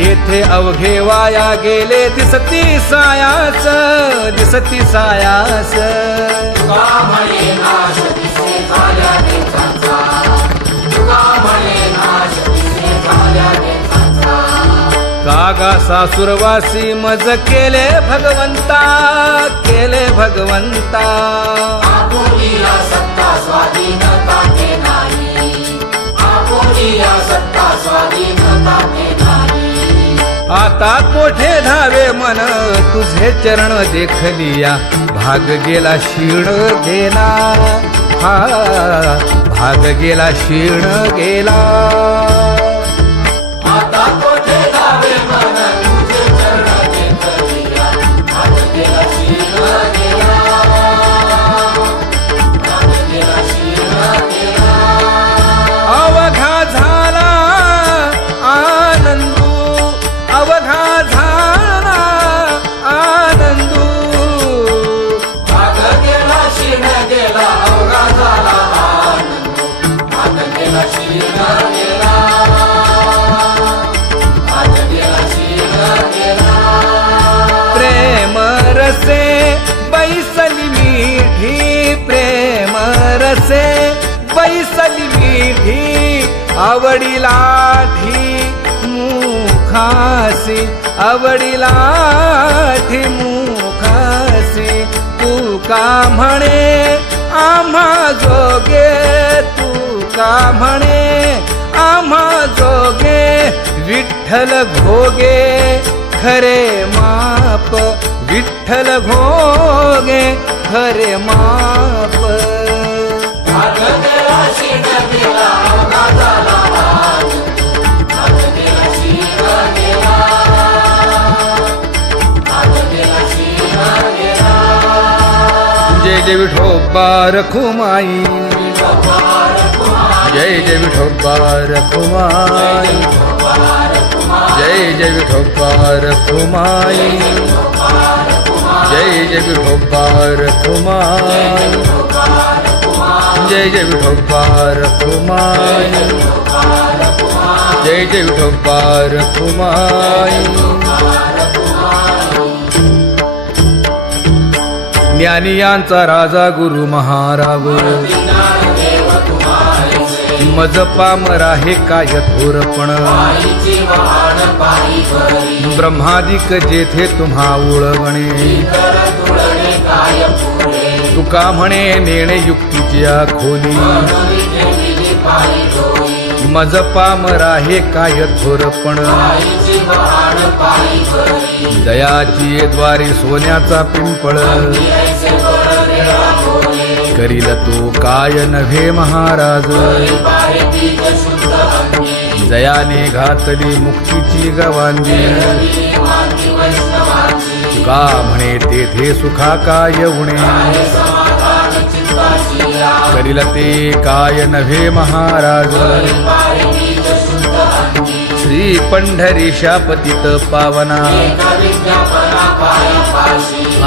येथे अवघे वाया गेले दिसती सायास का म्हणे सासुरवासी मज केले भगवंता, केले भगवंता. आपुलिया सत्ता स्वाधीनता के नाही, आपुलिया सत्ता स्वाधीनता के नाही. आता कोठे धावे मन तुझे चरण देखलिया, भाग गेला क्षीण गेला, हा भाग गेला क्षीण गेला. आता कोठे धावे मन तुझे चरण देखलिया, भाग गेला क्षीण गेला, भाग गेला क्षीण गेला. अवघा झाला आनंदू, अवघा झाला आनंदू. भाग गेला क्षीण गेला, अवघा झाला आनंद. भाग गेला क्षीण गेला, भाग गेला क्षीण गेला. प्रेम रसे बैसली मीठी, प्रेम रसे बैसली मीठी. आवडीलाठी मुखासी, आवडीलाठी मुखासी. तू का म्हणे आम्हा जोगे, तू का म्हणे आम्हा जोगे. विठ्ठल घोगे खरे माप, विठ्ठल घोगे खरे माप. भाग गेला क्षीण गेला, अवघा झाला आनंद. भाग गेला क्षीण गेला, भाग गेला क्षीण गेला. जय जय विठोबा रखुमाई, जय जय विठोबा रखुमाई, जय जय विठोबा रखुमाई, जय जय विठोबा रखुमाई, जय जय विठोबा रखुमाई, जय जय विठोबा रखुमाई. ज्ञानियांचा राजा गुरु महाराव, मज पामरा हे काय थोरपण. ब्रह्मादिक जेथे तुम्हा उळवणे, तुका म्हणे नेणे युक्तीच्या खोली. मज पामरा हे काय थोरपण. दयाची द्वारी सोन्याचा पिंपळ, करील तो काय नव्हे महाराज. दयाने घातली मुक्तीची गवांदी, तुका म्हणे तेथे सुखा काय उणे. करील ते काय नव्हे महाराज. श्री पंढरीशा पतित पावना,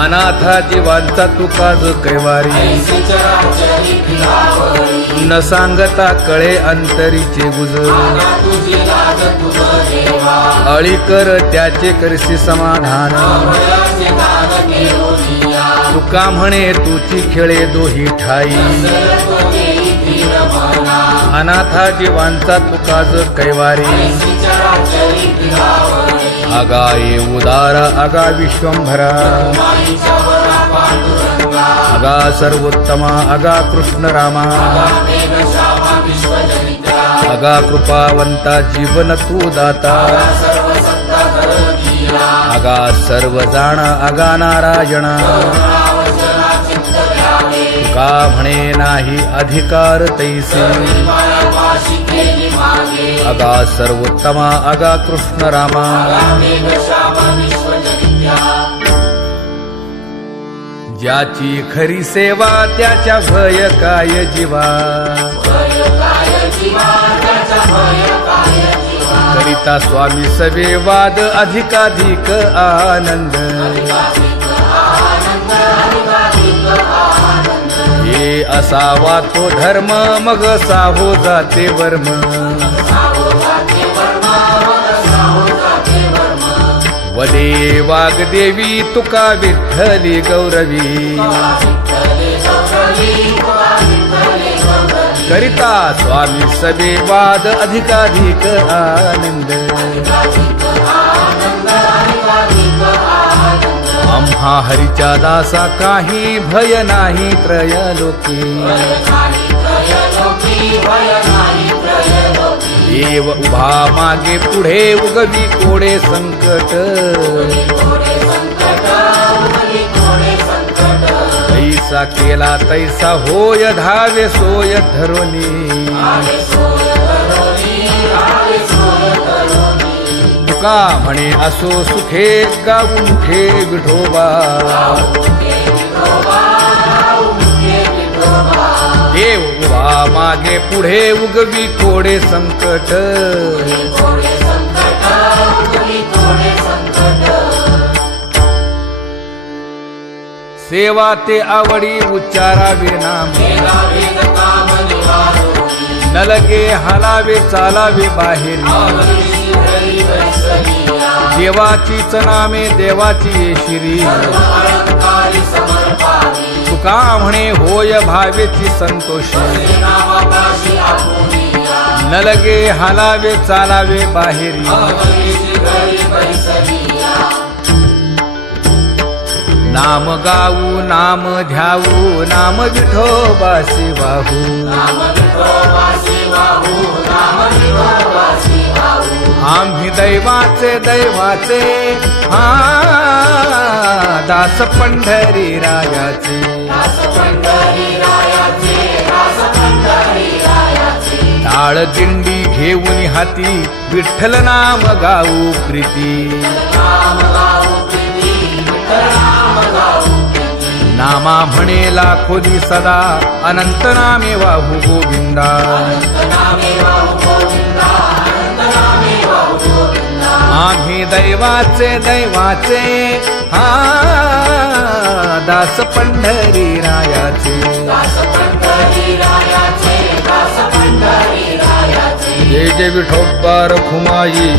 अनाथा जीवांचा तुकाज कैवारी. न सांगता कळे अंतरीचे गुज, अळी कर त्याचे करसी समाधान. तुका म्हणे तुची खेळे दोही ठाई, अनाथा जीवांचा तुकाज कैवारी. आगा ये उदारा आगा विश्वंभरा, आगा सर्वोत्तमा आगा कृष्ण रामा. आगा कृपावंता जीवन तू दाता, आगा सर्व जाणा आगा नारायणा. तुका म्हणे नाही अधिकार तैसे, आगा सर्वोत्तमा आगा कृष्ण रामा. ज्याची खरी सेवा त्याच्या भय काय जीवा. करिता स्वामी सवे वाद अधिकाधिक आनंद. हे असावा तो धर्म मग साहो जाते वर्म. वदे वाग्देवी तुका विठ्ठली गौरवी. करिता स्वामी सवे वाद अधिकाधिक आनंद. हा हरीच्या दासा काही भय नाही त्रयलोकी देव उभा मागे पुढे उगवी कोडे संकट तैसा केला तैसा होय धावे सोय धरोनी तुका म्हणे असो सुखे गाऊ मुखे विठोबा देव उभा मागे पुढे उगवी कोडे संकट सेवा ते आवडी उच्चारावे नाम न लगे हालावे चालावे बाहेर देवाचीच नामे देवाची शिरी तुका म्हणे होय भावेची संतोषी न लगे हालावे चालावे बाहेरी नाम गाऊ नाम ध्याऊ नाम विठोबासी वाहू आम्ही दैवाचे दैवाचे हा दास पंढरी रायाचे टाळ दिंडी घेऊन हाती विठ्ठल नाम गाऊ प्रीती नामा म्हणे लाखोली सदा अनंत नामे वाहू गोविंदा आम्ही दैवाचे दैवाचे हा दास पंढरी रायाचे जय जय विठोबा रखुमाई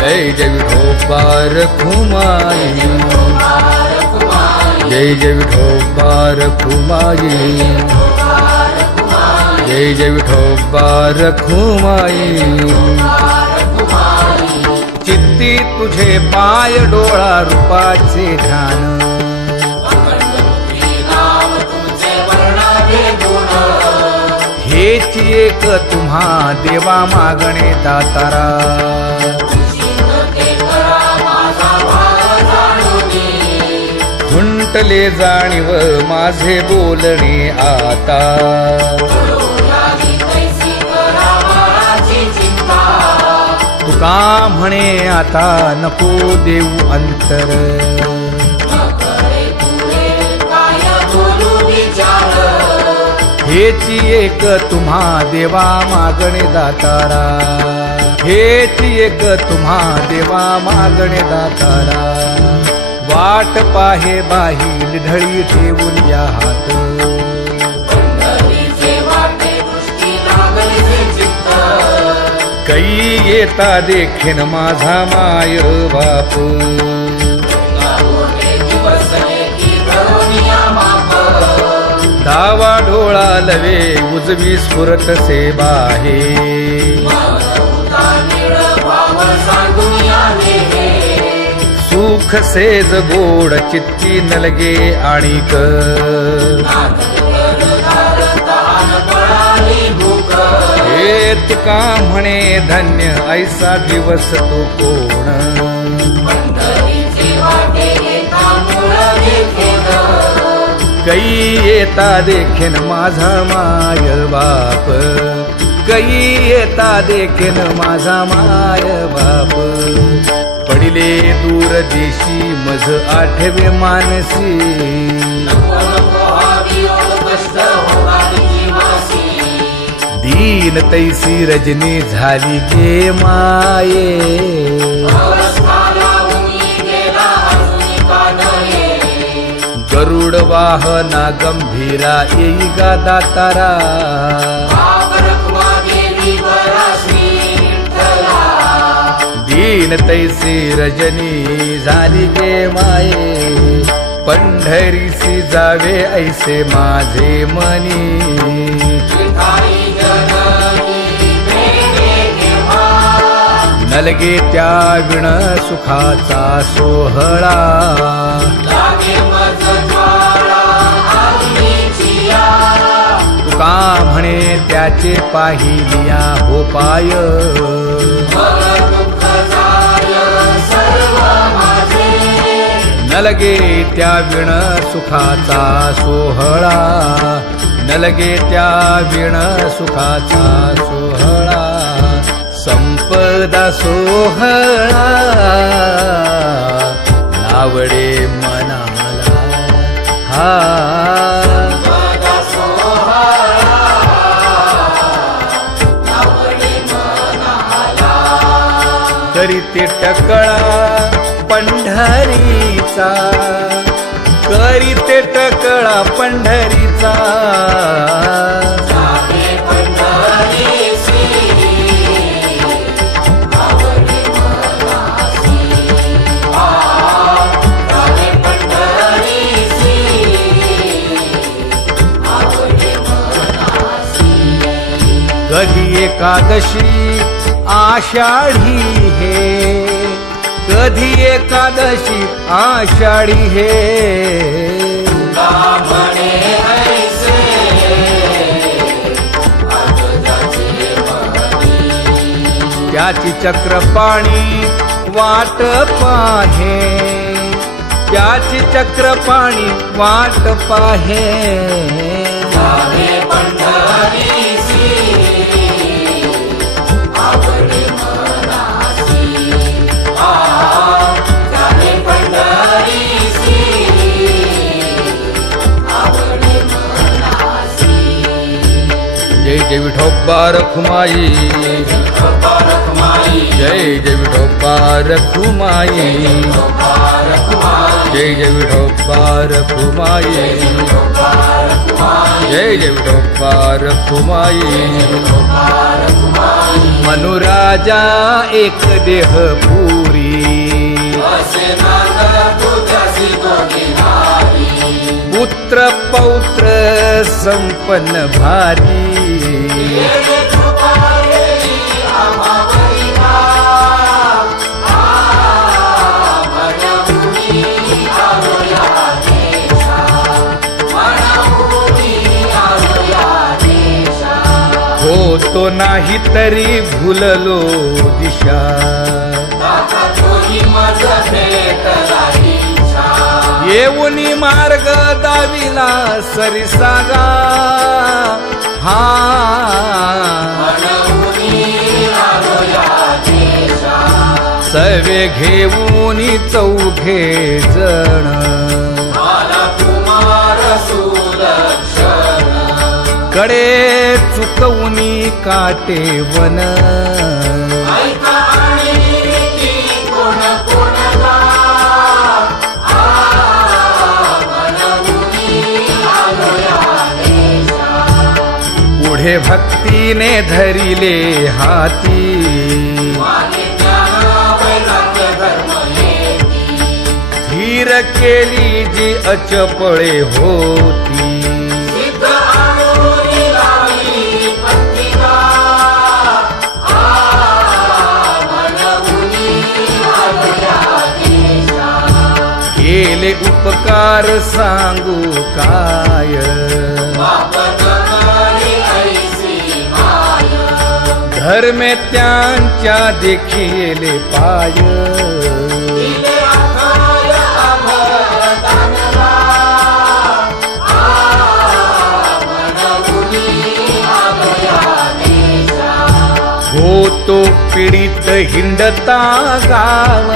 जय जय विठोबा रखुमाई जय जय विठोबा रखुमाई जय जय विठोबा रखुमाई चित्ती तुझे पाय डोळा रूपाचे ध्यान हेची एक तुम्हा देवा मागणे दातारा खुंटले जाणीव माझे बोलणे आता तुका म्हणे आता नको देऊ अंतर हेची एक तुम्हा देवा मागणे दातारा हेची एक तुम्हा देवा मागणे दातारा वाट पाहे बाही ढळी ठेवून या हात कै येता देखीन माझा माय बाप डावा डोळा लवे उजवी स्फुरत से बाहे सुख सेज गोड चित्ती नलगे आणिक हे तुका म्हणे धन्य ऐसा दिवस तो कोण कै येता देखीन माझा माय बाप कै येता देखीन माझा माय बाप पडिले दूर देशी मज आठवे मानसी दीन तैसी रजनी झाली गे माये गरुड वाहना गंभीरा येई गा दातारा दीन तैसी रजनी झाली गे माये पंढरीसी जावे ऐसे माझे मनी नलगे त्या विण सुखाचा सोहळा तुका म्हणे त्याचे पाहिलिया हो पाय नलगे त्या विण सुखाचा सोहळा नलगे त्या विण सुखाचा सोहळा संपदा सोहळा नावडे मनाला हा करीते टकळा पंढरीचा करीते टकळा पंढरीचा कधी एकादशी आषाढी हे कधी एकादशी आषाढी हे त्याची चक्रपाणी वाट पाहे त्याची चक्रपाणी वाट पाहे जय जय विठोबा रखुमाई जय जय विठोबा रखुमाई जय जय विठोबा रखुमाई जय जय विठोबा रखुमाई मनुराजा एक देह पुरी पुत्र पौत्र संपन्न भारी होतो नाही तरी भुललो दिशा येऊनी मार्ग दाविला सरिसागा हा सर्वे घेऊनी चौघे जण कडे चुकवूनी काटे वन पुढे भक्तीने धरिले हाती धीर केली जी अचपळे होती केले उपकार सांगू काय धर्मे त्यांच्या देखिले पाय होतो पीडित हिंडता गाव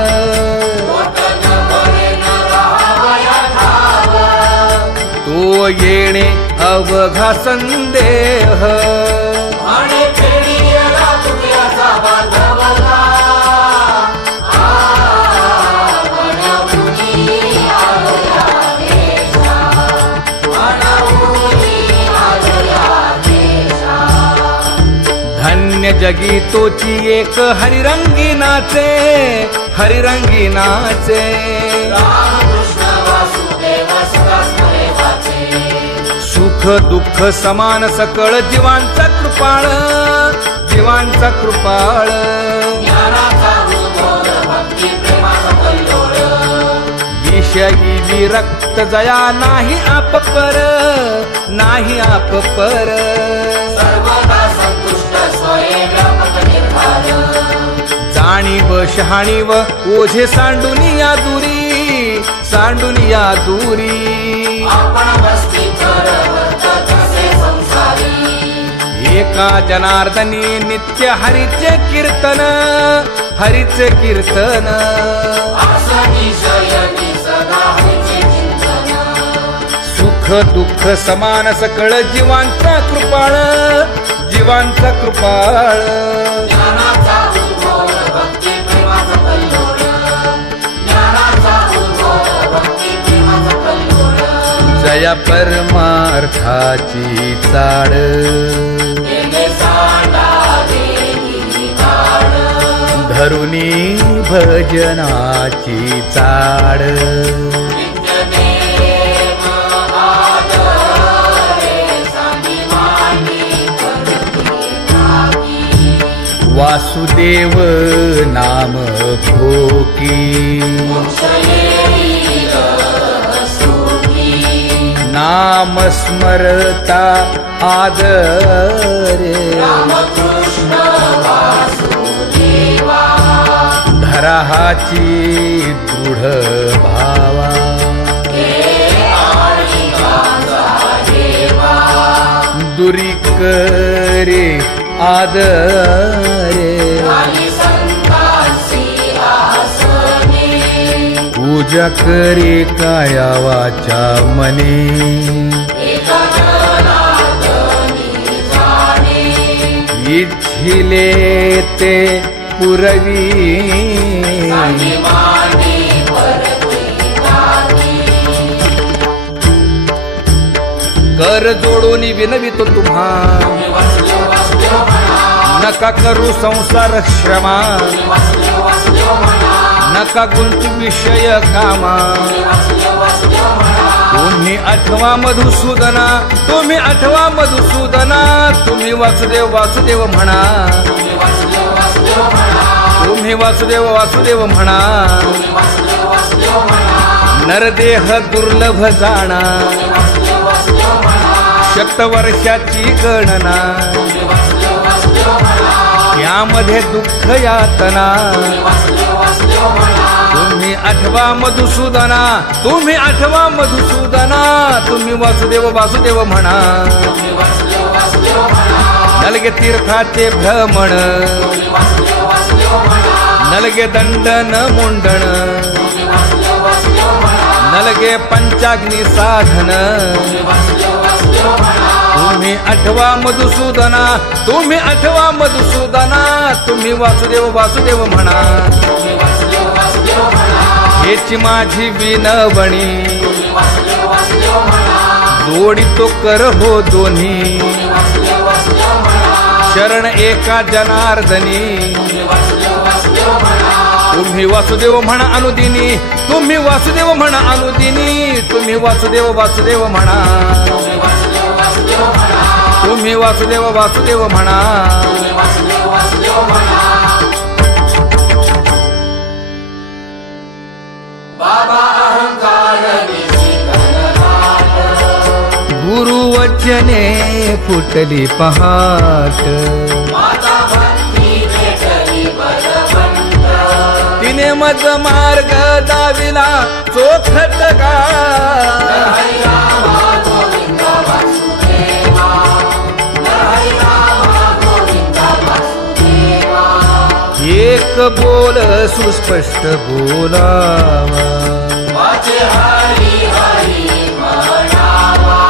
तो येणे अवघा संदेह धन्य जगी तोची एक हरिरंगी नाचे हरिरंगी नाचे सुख दुःख समान सकळ जीवांचा कृपाळ जीवांचा कृपाळ विषयी विरक्त जया नाही आप पर, नाही आप पर. सर्वदा संतुष्ट स्वये व्यापक निर्धार. जाणीव शहाणीव ओझे सांडुनिया दुरी, सांडुनिया दुरी. आपण वस्ती वर्त तसे संसारी. एका जनार्दनी नित्य हरीचे कीर्तन, हरीचे कीर्तन. आसनी शयनी सदा हरीचे चिंतन. सुख दुःख समान सकळ जीवांचा कृपाळ, जीवांचा कृपाळ. ज्ञानाचा उद्भव भक्ती प्रेमाचा कल्लोळ. ज्ञानाचा उद्भव भक्ती प्रेमाचा कल्लोळ. जया परमार्थाची चाड, देणे सांडावे निधाड. धरुनी भजनाची चाड. नित्यनेम आदरे सांगी मांडी करती टाकी. वासुदेव नाम भोकी, मोक्ष येईल सुखी. नाम स्मरता आदरे. रामकृष्ण वासुदेवा. धराहाची दृढ भावा. दुरी करे आदरे. पूजा करे काया वाचा मने. इच्छिले ते पुरवी. कर जोडून विनवितो तुम्हा, नका करू संसार श्रमा. नका गुंतू विषय कामा. तुम्ही आठवा मधुसूदना, तुम्ही आठवा मधुसूदना. तुम्ही वासुदेव वासुदेव म्हणा. तुम्ही वासुदेव वासुदेव म्हणा. नरदेह दुर्लभ जाणा. शतवर्षाची गणना. यामध्ये दुःख यातना. तुम्ही आठवा मधुसूदना, तुम्ही आठवा मधुसूदना. तुम्ही वासुदेव वासुदेव म्हणा. नलगे तीर्थाचे भ्रमण, नलगे दंडन मुंडण. नलगे पंचाग्नी साधन. तुम्ही आठवा मधुसूदना, तुम्ही आठवा मधुसूदना. तुम्ही वासुदेव वासुदेव म्हणा. हेची माझी विनवणी, जोडितो कर हो दोन्ही. शरण एका जनार्दनी. तुम्ही वासुदेव म्हणा अनुदिनी. तुम्ही वासुदेव म्हणा अनुदिनी. तुम्ही वासुदेव वासुदेव म्हणा. तुम्ही वासुदेव वासुदेव म्हणा. बाबा अहंकार गुरुवचने फुटली पहाट. माता भक्ती भेटली बलवंत. तिने मज मार्ग दाविला चोखट का. हरी रामा गोविंद वासुदेवा. हरी रामा गोविंद वासुदेवा. एक बोल सुस्पष्ट बोलावा. वाचे हरी हरी म्हणावा.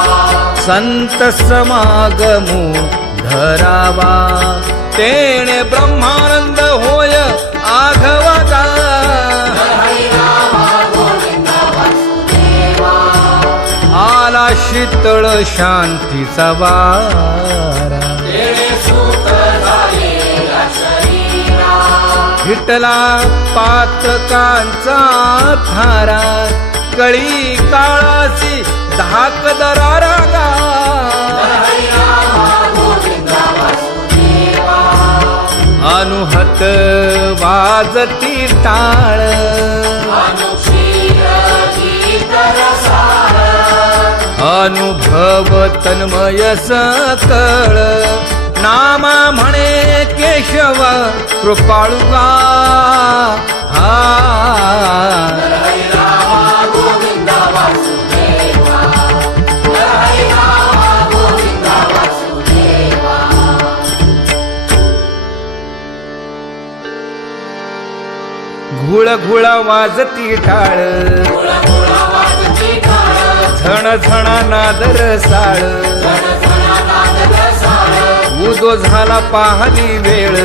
संत समागमू धरावा. तेणे ब्रह्मानंद होय आघवा का. हरी रामा गोविंद वासुदेवा. आला शीतळ शांतीचा वारा. तेणे सुख झालेला शरीरा. विठला पातकांचा थारा. कळी काळाची धाक दरारा गा. हरी रामा गोविंद वासुदेवा. अनुहत वाजती टाळ. अनुक्षीर अनुभव तन्मय सकळ नामा म्हणे केशव कृपाळुगा हा हरी रामा गोविंदा वासुदेवा हरी रामा गोविंदा वासुदेवा घुळ घुळ वाजती टाळ झण झणा नादर साळ उदो झाला पाहली वेळ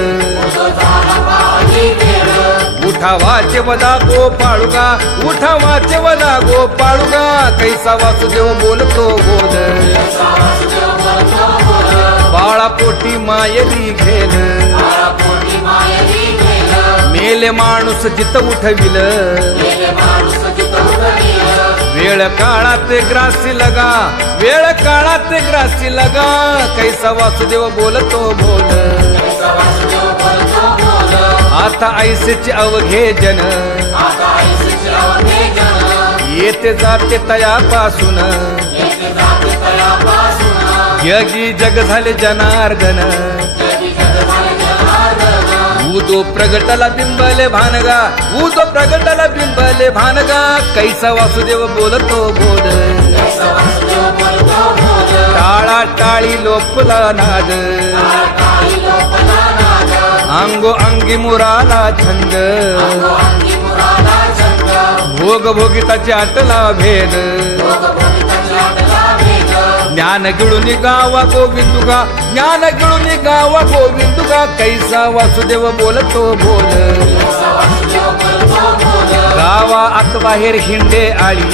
उठा वाचे वदा गोपाळुगा उठा वाचे वदा गोपाळुगा कैसा वासुदेव बोलतो बोल बाळा पोटी मायली घेल मेले माणूस जित उठविल वेळ काळात ग्रासी लगा वेळ काळात ग्रासी लगा कैसा वासुदेव बोलतो बोल आता ऐसेचे अवघे जन येते जाते तयापासून जगी जग झाले जनार्दन उदो प्रगटला बिंबले भानगा उदो प्रगटला बिंबले भानगा कैसा वासुदेव बोलतो बोल टाळा टाळी लोपला नाद अंगो अंगी मुराला छंद भोग भोगिताचे आटला भेद ज्ञान गिळून गावा गोविंदुगा ज्ञान गिळून गावा गोविंदुगा कैसा वासुदेव बोलतो बोल गावा आत बाहेर हिंडे आळी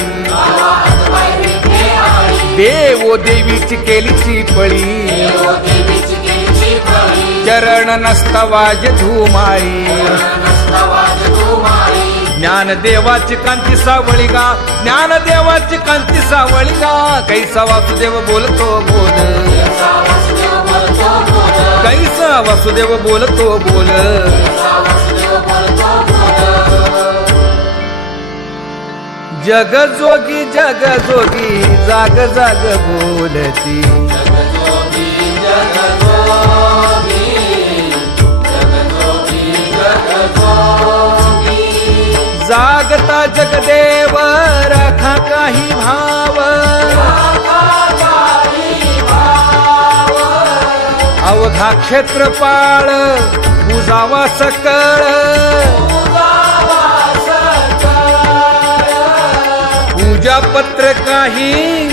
देवो देवीची केलीची पळी चरण नसता वाज धुमाळी ज्ञान देवाची कांती सावळी गा ज्ञान देवाची कांती सावळी गा कैसा वासुदेव बोलतो बोल कैसा वासुदेव बोलतो बोल जग जोगी जाग जाग बोलती जागता जगदेव राखा काही भाव अवघा क्षेत्रपाळ पूजावा सकळ पूजा पत्र काही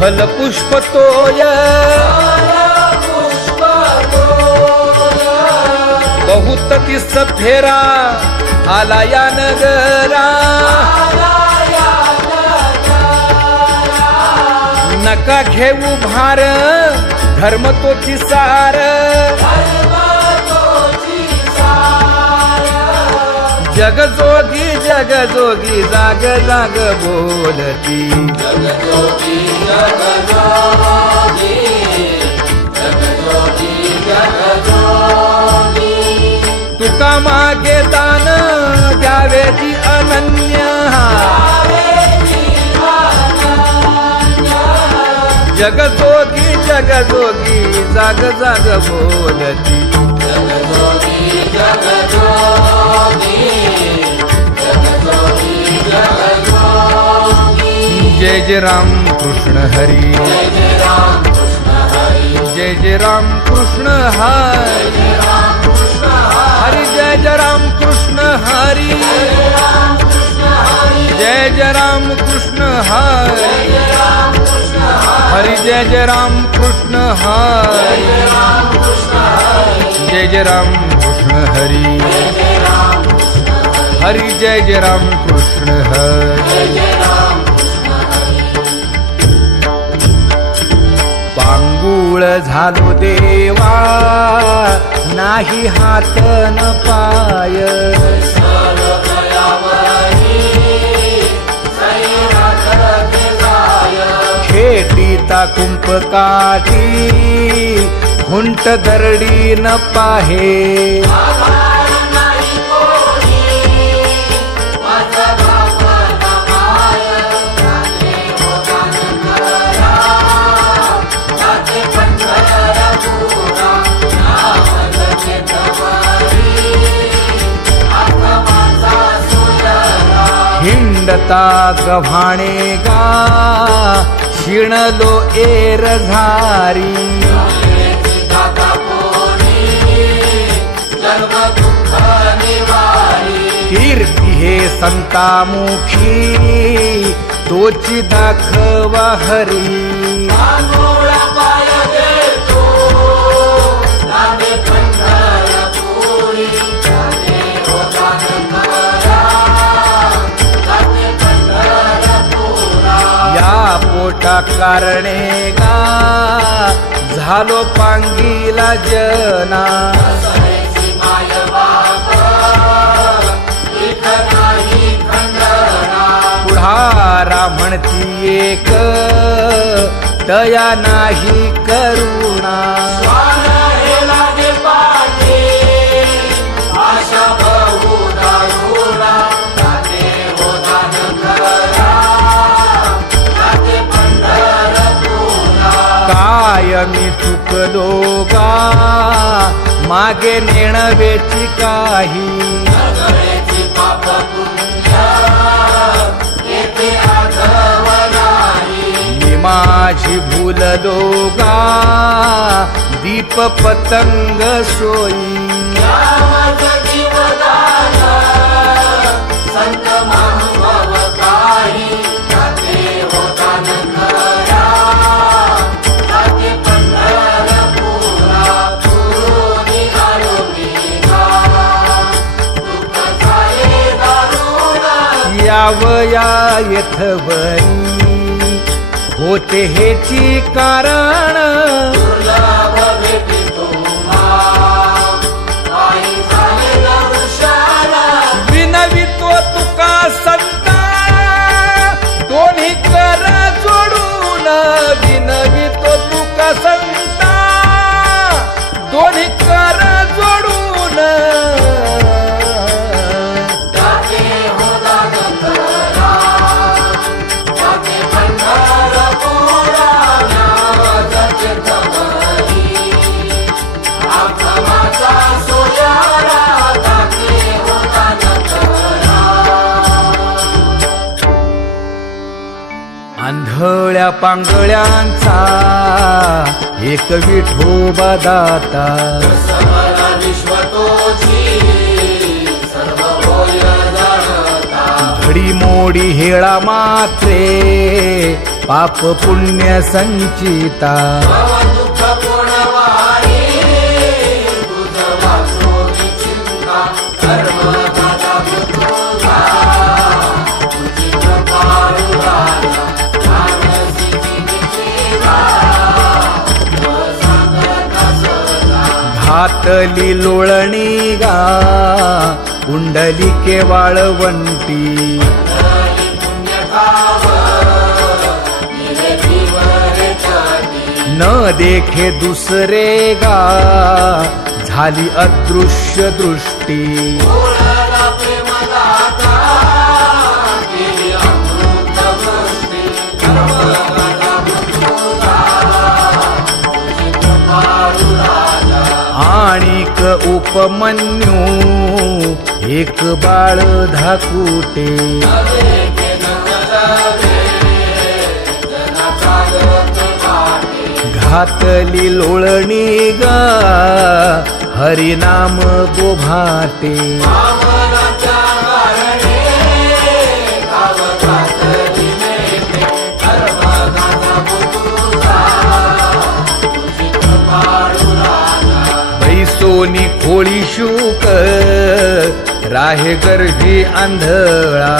फलपुष्प तोय बहुत तिस फेरा आला या नगरा नका घेऊ भार धर्म तोची सार जग जोगी जाग जाग बोलती तुका मागे दान द्यावे जी अनन्य जग जोगी जाग जाग बोलती जय जय राम कृष्ण हरी जय जय राम कृष्ण हरी हरि जय जय राम कृष्ण हरि जय जय राम कृष्ण हरि हरि जय जय राम कृष्ण हरि जय जय राम कृष्ण हरि हरि जय जय राम कृष्ण हरि पांगुळ झालो देवा नाही हात न पाय खेटीता कुंप काठी हुंट दरडी न पाहे बोलता गव्हाणे गा शिणलो एर झारी कीर्ती हे संतामुखी तोची दाखवा हरी या पोटा कारणे गा झालो पांगीला जना पुढारा म्हणती एक तया नाही करुणा काय मी चुकलो गा मागे नेणवेची काही मी माझी भूललो गा दीप पतंग सोयी यावया यथवरी होते हेची कारण विनवितो तुका संता दोन्ही कर जोडून विनवितो तुका संता दोन्ही कर जोडून आंधळ्या पांगळ्यांचा एक विठोबा दाता घडी मोडी हेळा मात्रे पाप पुण्य संचिता घातली लोळणी गा कुंडलिके वाळवंटी न देखे दुसरे गा झाली अदृश्य दृष्टी आणिक उपमन्यू एक बाळ धाकुटे घातली लोळणी गा हरिनाम बोभाटे बैसोनी खोळी शूक राहे गर्भी आंधळा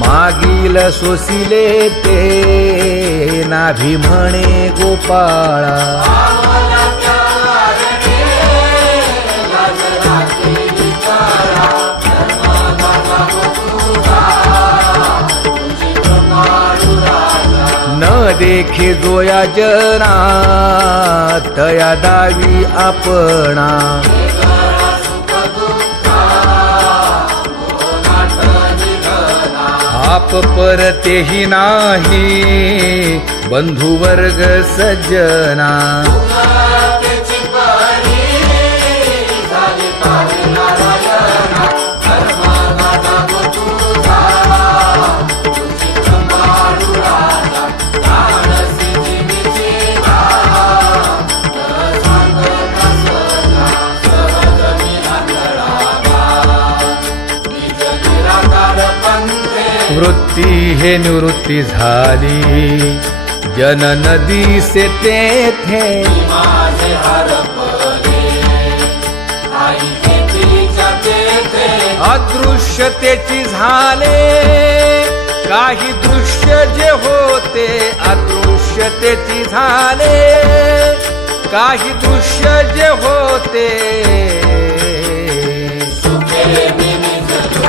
मागील सोसिले ते नाभी म्हणे गोपाळा न देखे जोया जना तया दावी आपणा आप परतेही नाही बंधुवर्ग सज्जना पंथे वृत्ती हे निवृत्ती झाली जनन दिसे तेथे माझे हरपले आई तेथीच्या तेथे अदृश्यतेची झाले काही दृश्य जे होते अदृश्यतेची झाले काही दृश्य जे होते सुखे निजलो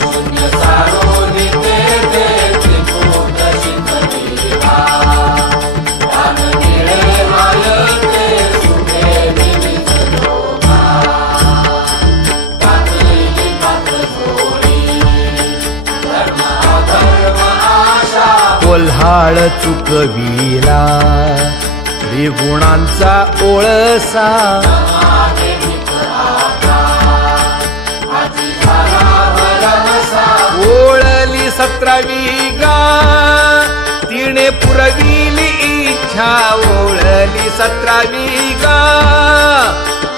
शून्य सारून तेथे त्रिभुवन शिखरीला प्राण निळे मायते सुखे निजलो पातळी पात जोडी धर्म अधर्म आशा कोल्हाळ चुकविला त्रिगुणांचा ओळसा मागे मित्राचा आजी झाला भरवसा ओळली 17वी गा तिने पुरविली इच्छा ओळली 17वी गा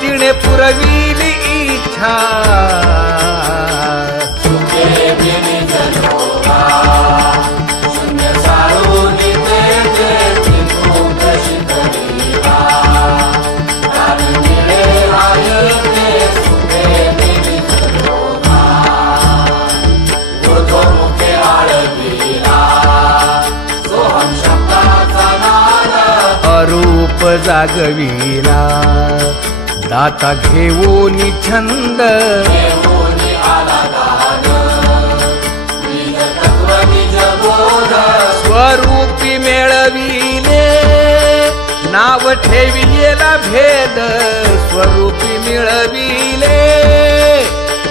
तिने पुरविली इच्छा सुखे निजलो शून्य सारून तेथे त्रिभुवन शिखरीला प्राण निळे मायते सुखे निजलो ऊर्ध्वमुखे आळविला सोहम शब्दाचा नाद अरूप जागविला दाता घेऊन छंद घेऊन आला दान निज तत्व निज बोध स्वरूपी मेळविले नाव ठेवियेला भेद स्वरूपी मिळविले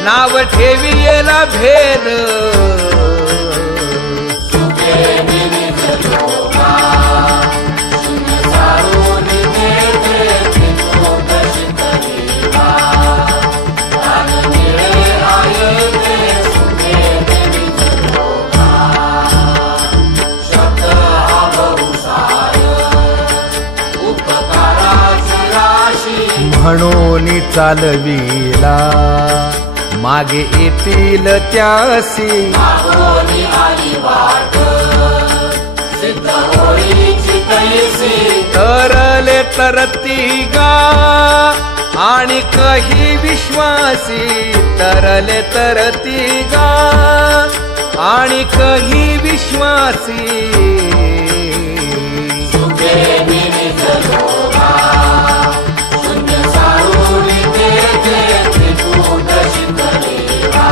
नाव ठेवियेला भेद सुखे निजलो शून्य सारून तेथे त्रिभुवन शिखरीला प्राण निळे मायते सुखे निजलो शब्द हा बहुसार उपकाराची राशी म्हणून चालविला मागे येतील त्यासी मागोनी आली वाट सिद्ध होईची तैसी तरले तरती गा आणि कही विश्वासी तरले तरती गा आणि कही विश्वासी सुखे निजलो शून्य सारून तेथे त्रिभुवन शिखरीला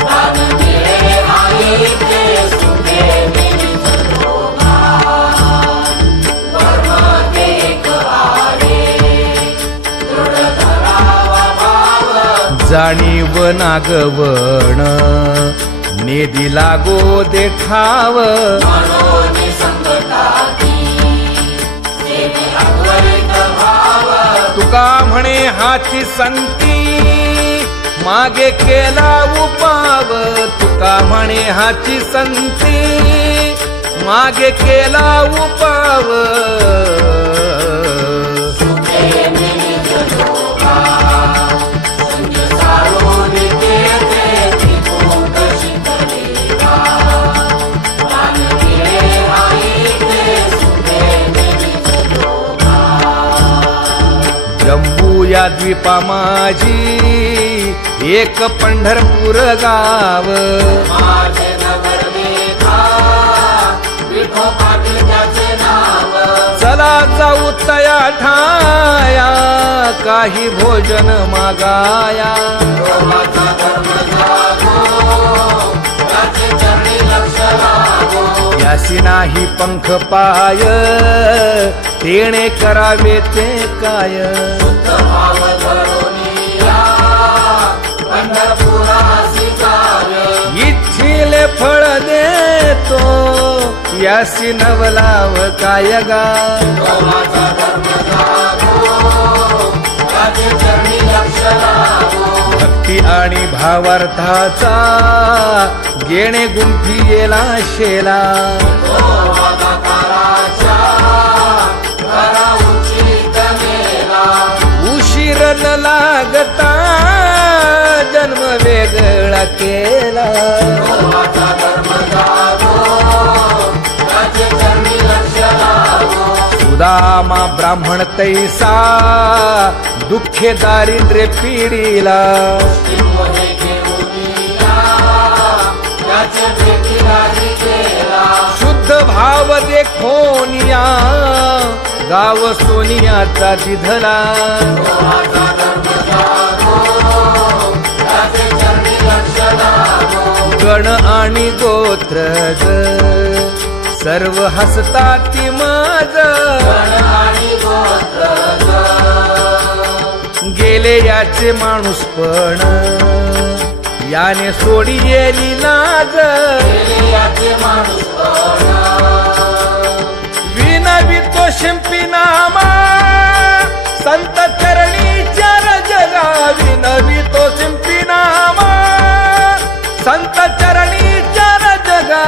प्राण निळे मायते सुखे निजलो कर्म एक आहे दृढ धरावा भाव जाणीव नागवण नेदी लागो देखाव मनोनी संकटाती सेवी अद्वैत भाव तुका म्हणे हाची संती मागे केला उपाव तुका म्हणे हाची संती मागे केला उपाव सुखे निजलो शून्य सारून तेथे त्रिभुवन शिखरीला प्राण निळे मायते सुखे निजलो जम्बू या द्वीपा माझी एक पंढरपूर गाव माझे नगर मेघा विठो पाटील त्याचे नाव चला जाऊ तया ठाया काही भोजन मागाया रोमाचा धर्म जागो त्याचे चरणी लक्ष लागो यासी नाही पंख पाय तेणे करावे ते काय शुद्ध भाव धरून या पंढरपुरासी जावे इच्छिले फळ देतो यासी नवलाव काय गा रोमाचा धर्म जागो त्याचे चरणी लक्ष लागो भक्ती आणि भावार्थाचा गेणे गुंफी येला शेला उशीर न लागता जन्म वेगळा वेगळा केला. विठोबाचा धर्म जागो, त्याचे चरणी लक्ष लागो. सुदामा ब्राह्मण तैसा दुःखे दारिद्र्य पिढीला. मोहे घेऊन या, त्याचे भेटी राजी केला. शुद्ध भाव देखोनिया गाव सोनियाचा दिधला. विठोबाचा धर्म जागो, त्याचे चरणी लक्ष लागो. गण आणि गोत्रज सर्व हसतात माझ. गण आणि गोत्रज गेले याचे माणूस पण याने सोडी येली लाज. याचे माणूस विनवितो शिंपी नामा संत चरणी चार जगा. विनवितो शिंपी नामा संत चरणी चार जगा.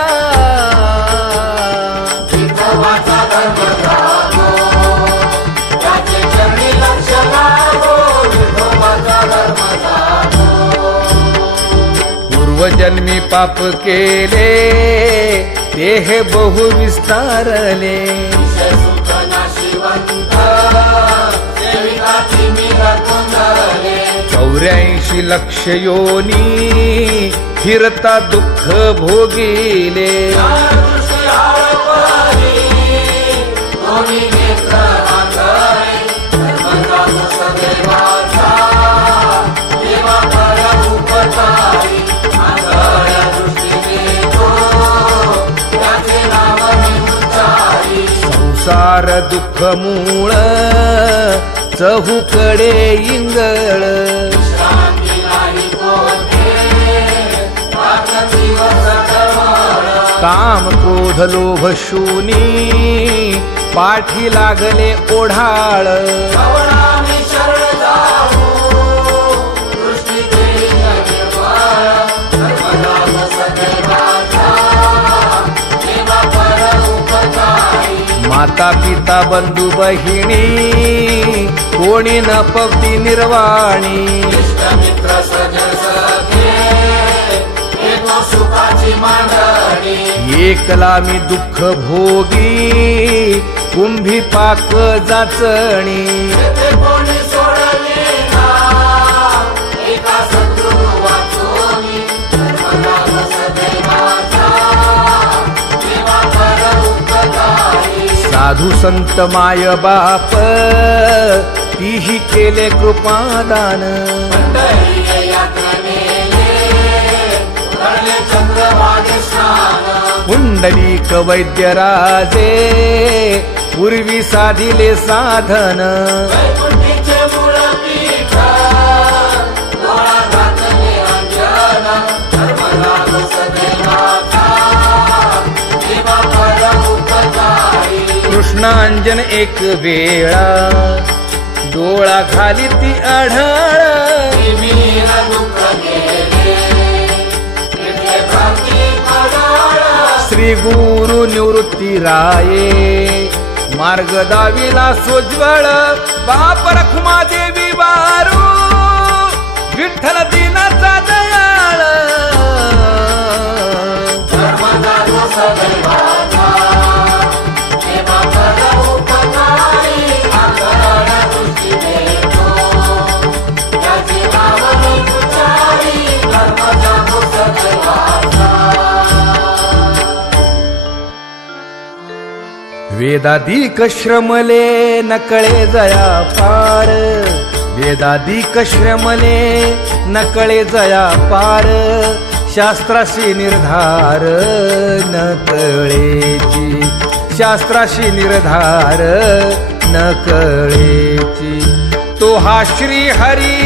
विठोबाचा धर्म जागो, त्याचे चरणी लक्ष लागो. विठोबाचा धर्म जागो. पूर्वजन्मी पाप केले ते हे बहु विस्तारले. विषय सुख नाशिवंत, सेविकाची मी रकुंडले. 84 लक्ष योनी फिरता दुःख भोगिले. दृष्टी आळपली, दोन्ही नेत्र आंधळे. धर्म जागो सदैवाचा, देवा कर उपकारी. आंधळ्या दृष्टीने तो, त्याचे नाव मी उच्चारी. संसार दुःख मूळ चहूकडे इंगळ. विश्रांती नाही कोठे, रात्र दिवस टळमळ. काम क्रोध लोभ शूनी पाठी लागले ओढाळ. श्रवणाने शरण जाऊ, दृष्टी देई निर्मळ. धर्म जागो सदैवाचा, देवा कर उपकारी. माता पिता बंधू बहिणी कोणी न पवती निर्वाणी. इष्ट मित्र सजन सखे, येतो सुखाची मांडणी. एकला मी दुःख भोगी कुंभी पाक जाचणी. येथे कोणी सोडले ना, एका सद्गुरू वाचोनी. धर्म जागो सदैवाचा, देवा कर उपकारी. साधू संत माय बाप तीही केले कृपादान. पंढरी यात्रेने घडले चंद्रभागे स्नान. पुंडलिक वैद्य राजे पूर्वी साधिले साधन. वैकुंठीचे मूळ पीठ, डोळा घातले अंजन. धर्म जागो सदैवाचा, देवा कर उपकारी. कृष्णांजन एक वेळा डोळा घाली ती आढाळ. मीर दुःख गेले, इथे भक्ती पडाळ. श्री गुरु निवृत्ती राये मार्ग दाविला सोज्वळ. बाप रखुमा देवी वारू विठ्ठल दिनाचा दयाळ. धर्म जागो सदैवाचा, देवा कर उपकारी. आंधळ्या दृष्टीने तो, त्याचे नाव मी उच्चारी. धर्म जागो सदैवाचा. वेदाधिक श्रमले नकळे जया पार. वेदाधिक श्रमले नकळे जया पार. शास्त्राशी निर्धार न कळेची. शास्त्राशी निर्धार न कळेची. तो हा श्री हरी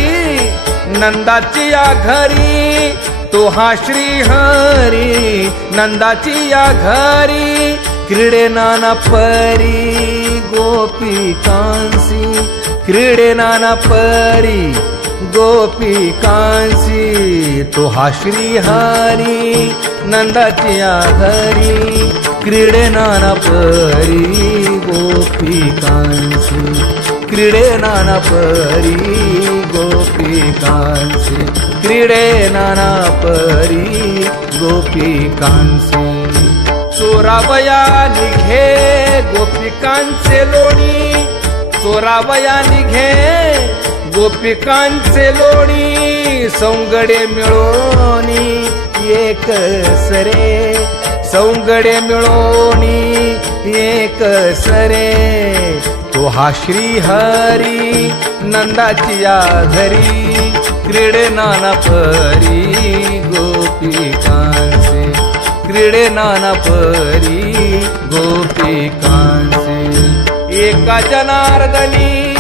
नंदाची या घरी. तो हा श्री हरी नंदाची या घरी. क्रीडे नाना परी गोपिकांसी. क्रीडे नाना परी गोपिकांसी. तो हा श्री हरी नंदाची या घरी. क्रीडे नाना परी गोपिकांसी. क्रीडे नाना परी गोपी गोपिकांचे क्रीडे नाना परी गोपिकांचे चोरावया निघे गोपिकांचे लोणी चोरावया निघे गोपिकांचे लोणी सौंगडे मिळोनी एक सरे सौंगडे मिळोनी एक सरे तो हा श्री हरी नंदाची या घरी क्रीडे नाना परी गोपिकांचे क्रीडे नाना परी गोपिकांचे एका जनार्दनी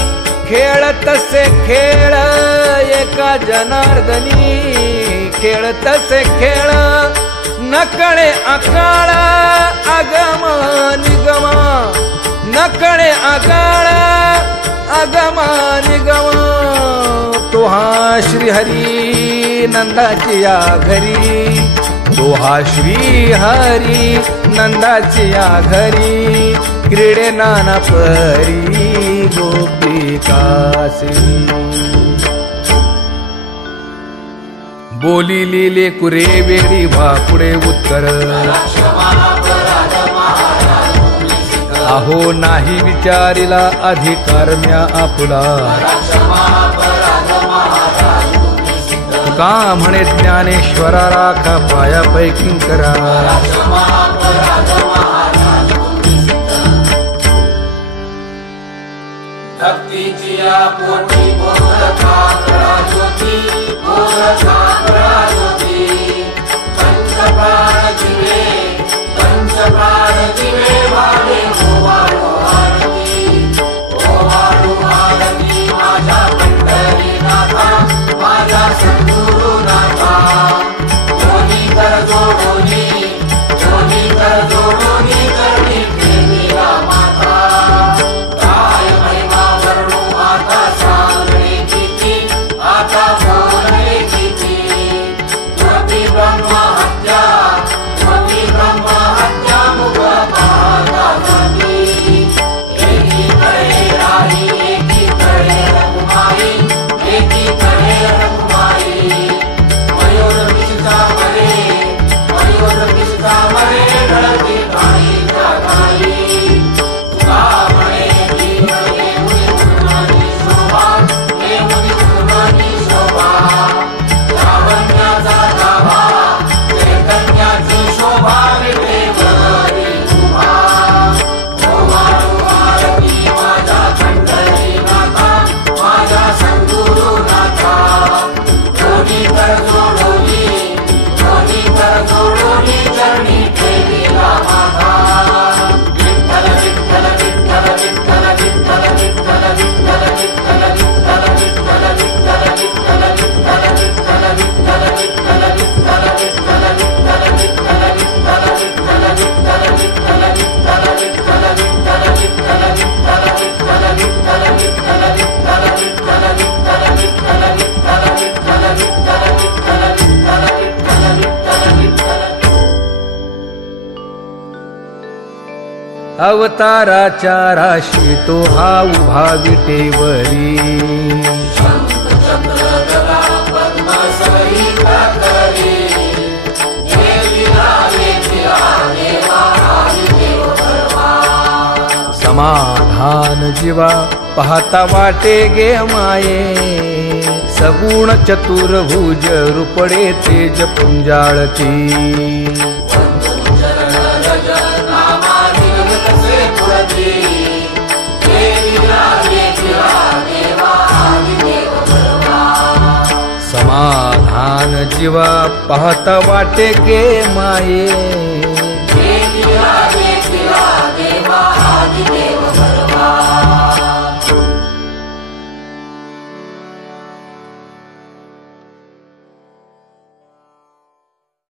खेळतसे खेळ एका जनार्दनी खेळतसे खेळ नकळे आकाळ आगम निगम नकळे आकाळ आगम निगम तो हा श्रीहरी नंदाची या घरी तो हा श्रीहरी नंदाची या घरी क्रीडे नाना परी गोपिकासे बोलिली लेकुरे वेळी वापुडे उत्तर अहो नाही विचारिला अधिकार म्या आपला का म्हणे ज्ञानेश्वरा राखा पायापैकी करा भक्तीची पोटी बोलता ज्योती बोलता ज्योती पंचप्राण दिवे वाढे होवाळू आरती माझ्या पंढरीनाथा माझ्या सद्गुरुनाथा जोनी कर जोडोनी करणी प्रेमीला माता काय महिमा वर्णू आता सांगणे किती आता बोलणे किती ज्योती ब्रह्म हत्या मुख पाहता जाती एकीकडे राही एकीकडे रघुमाई एकीकडे रघुमाई मयूर विष्ठा मरे ढळती गाईच्या गाई तुका म्हणे शोभा लावण्याचा गाभा चैतन्याची शोभा विटेवरी उभा ओवाळू आरती माझ्या पंढरीनाथा माझ्या सद्गुरुनाथा जोडी कर जोडोनी चरणी प्रेमीला माता विठ्ठल विठ्ठल विठ्ठल विठ्ठल विठ्ठल विठ्ठल विठ्ठल विठ्ठल विठ्ठल विठ्ठल विठ्ठल विठ्ठल विठ्ठल विठ्ठल विठ्ठल अवताराच्या राशी तो हा उभा विटेवरी समाधान जीवा पाहता वाटे गे माये सगुण चतुर्भुज रूपडे तेज पुंजाळती समाधान जीवा पाहता वाटे गे माये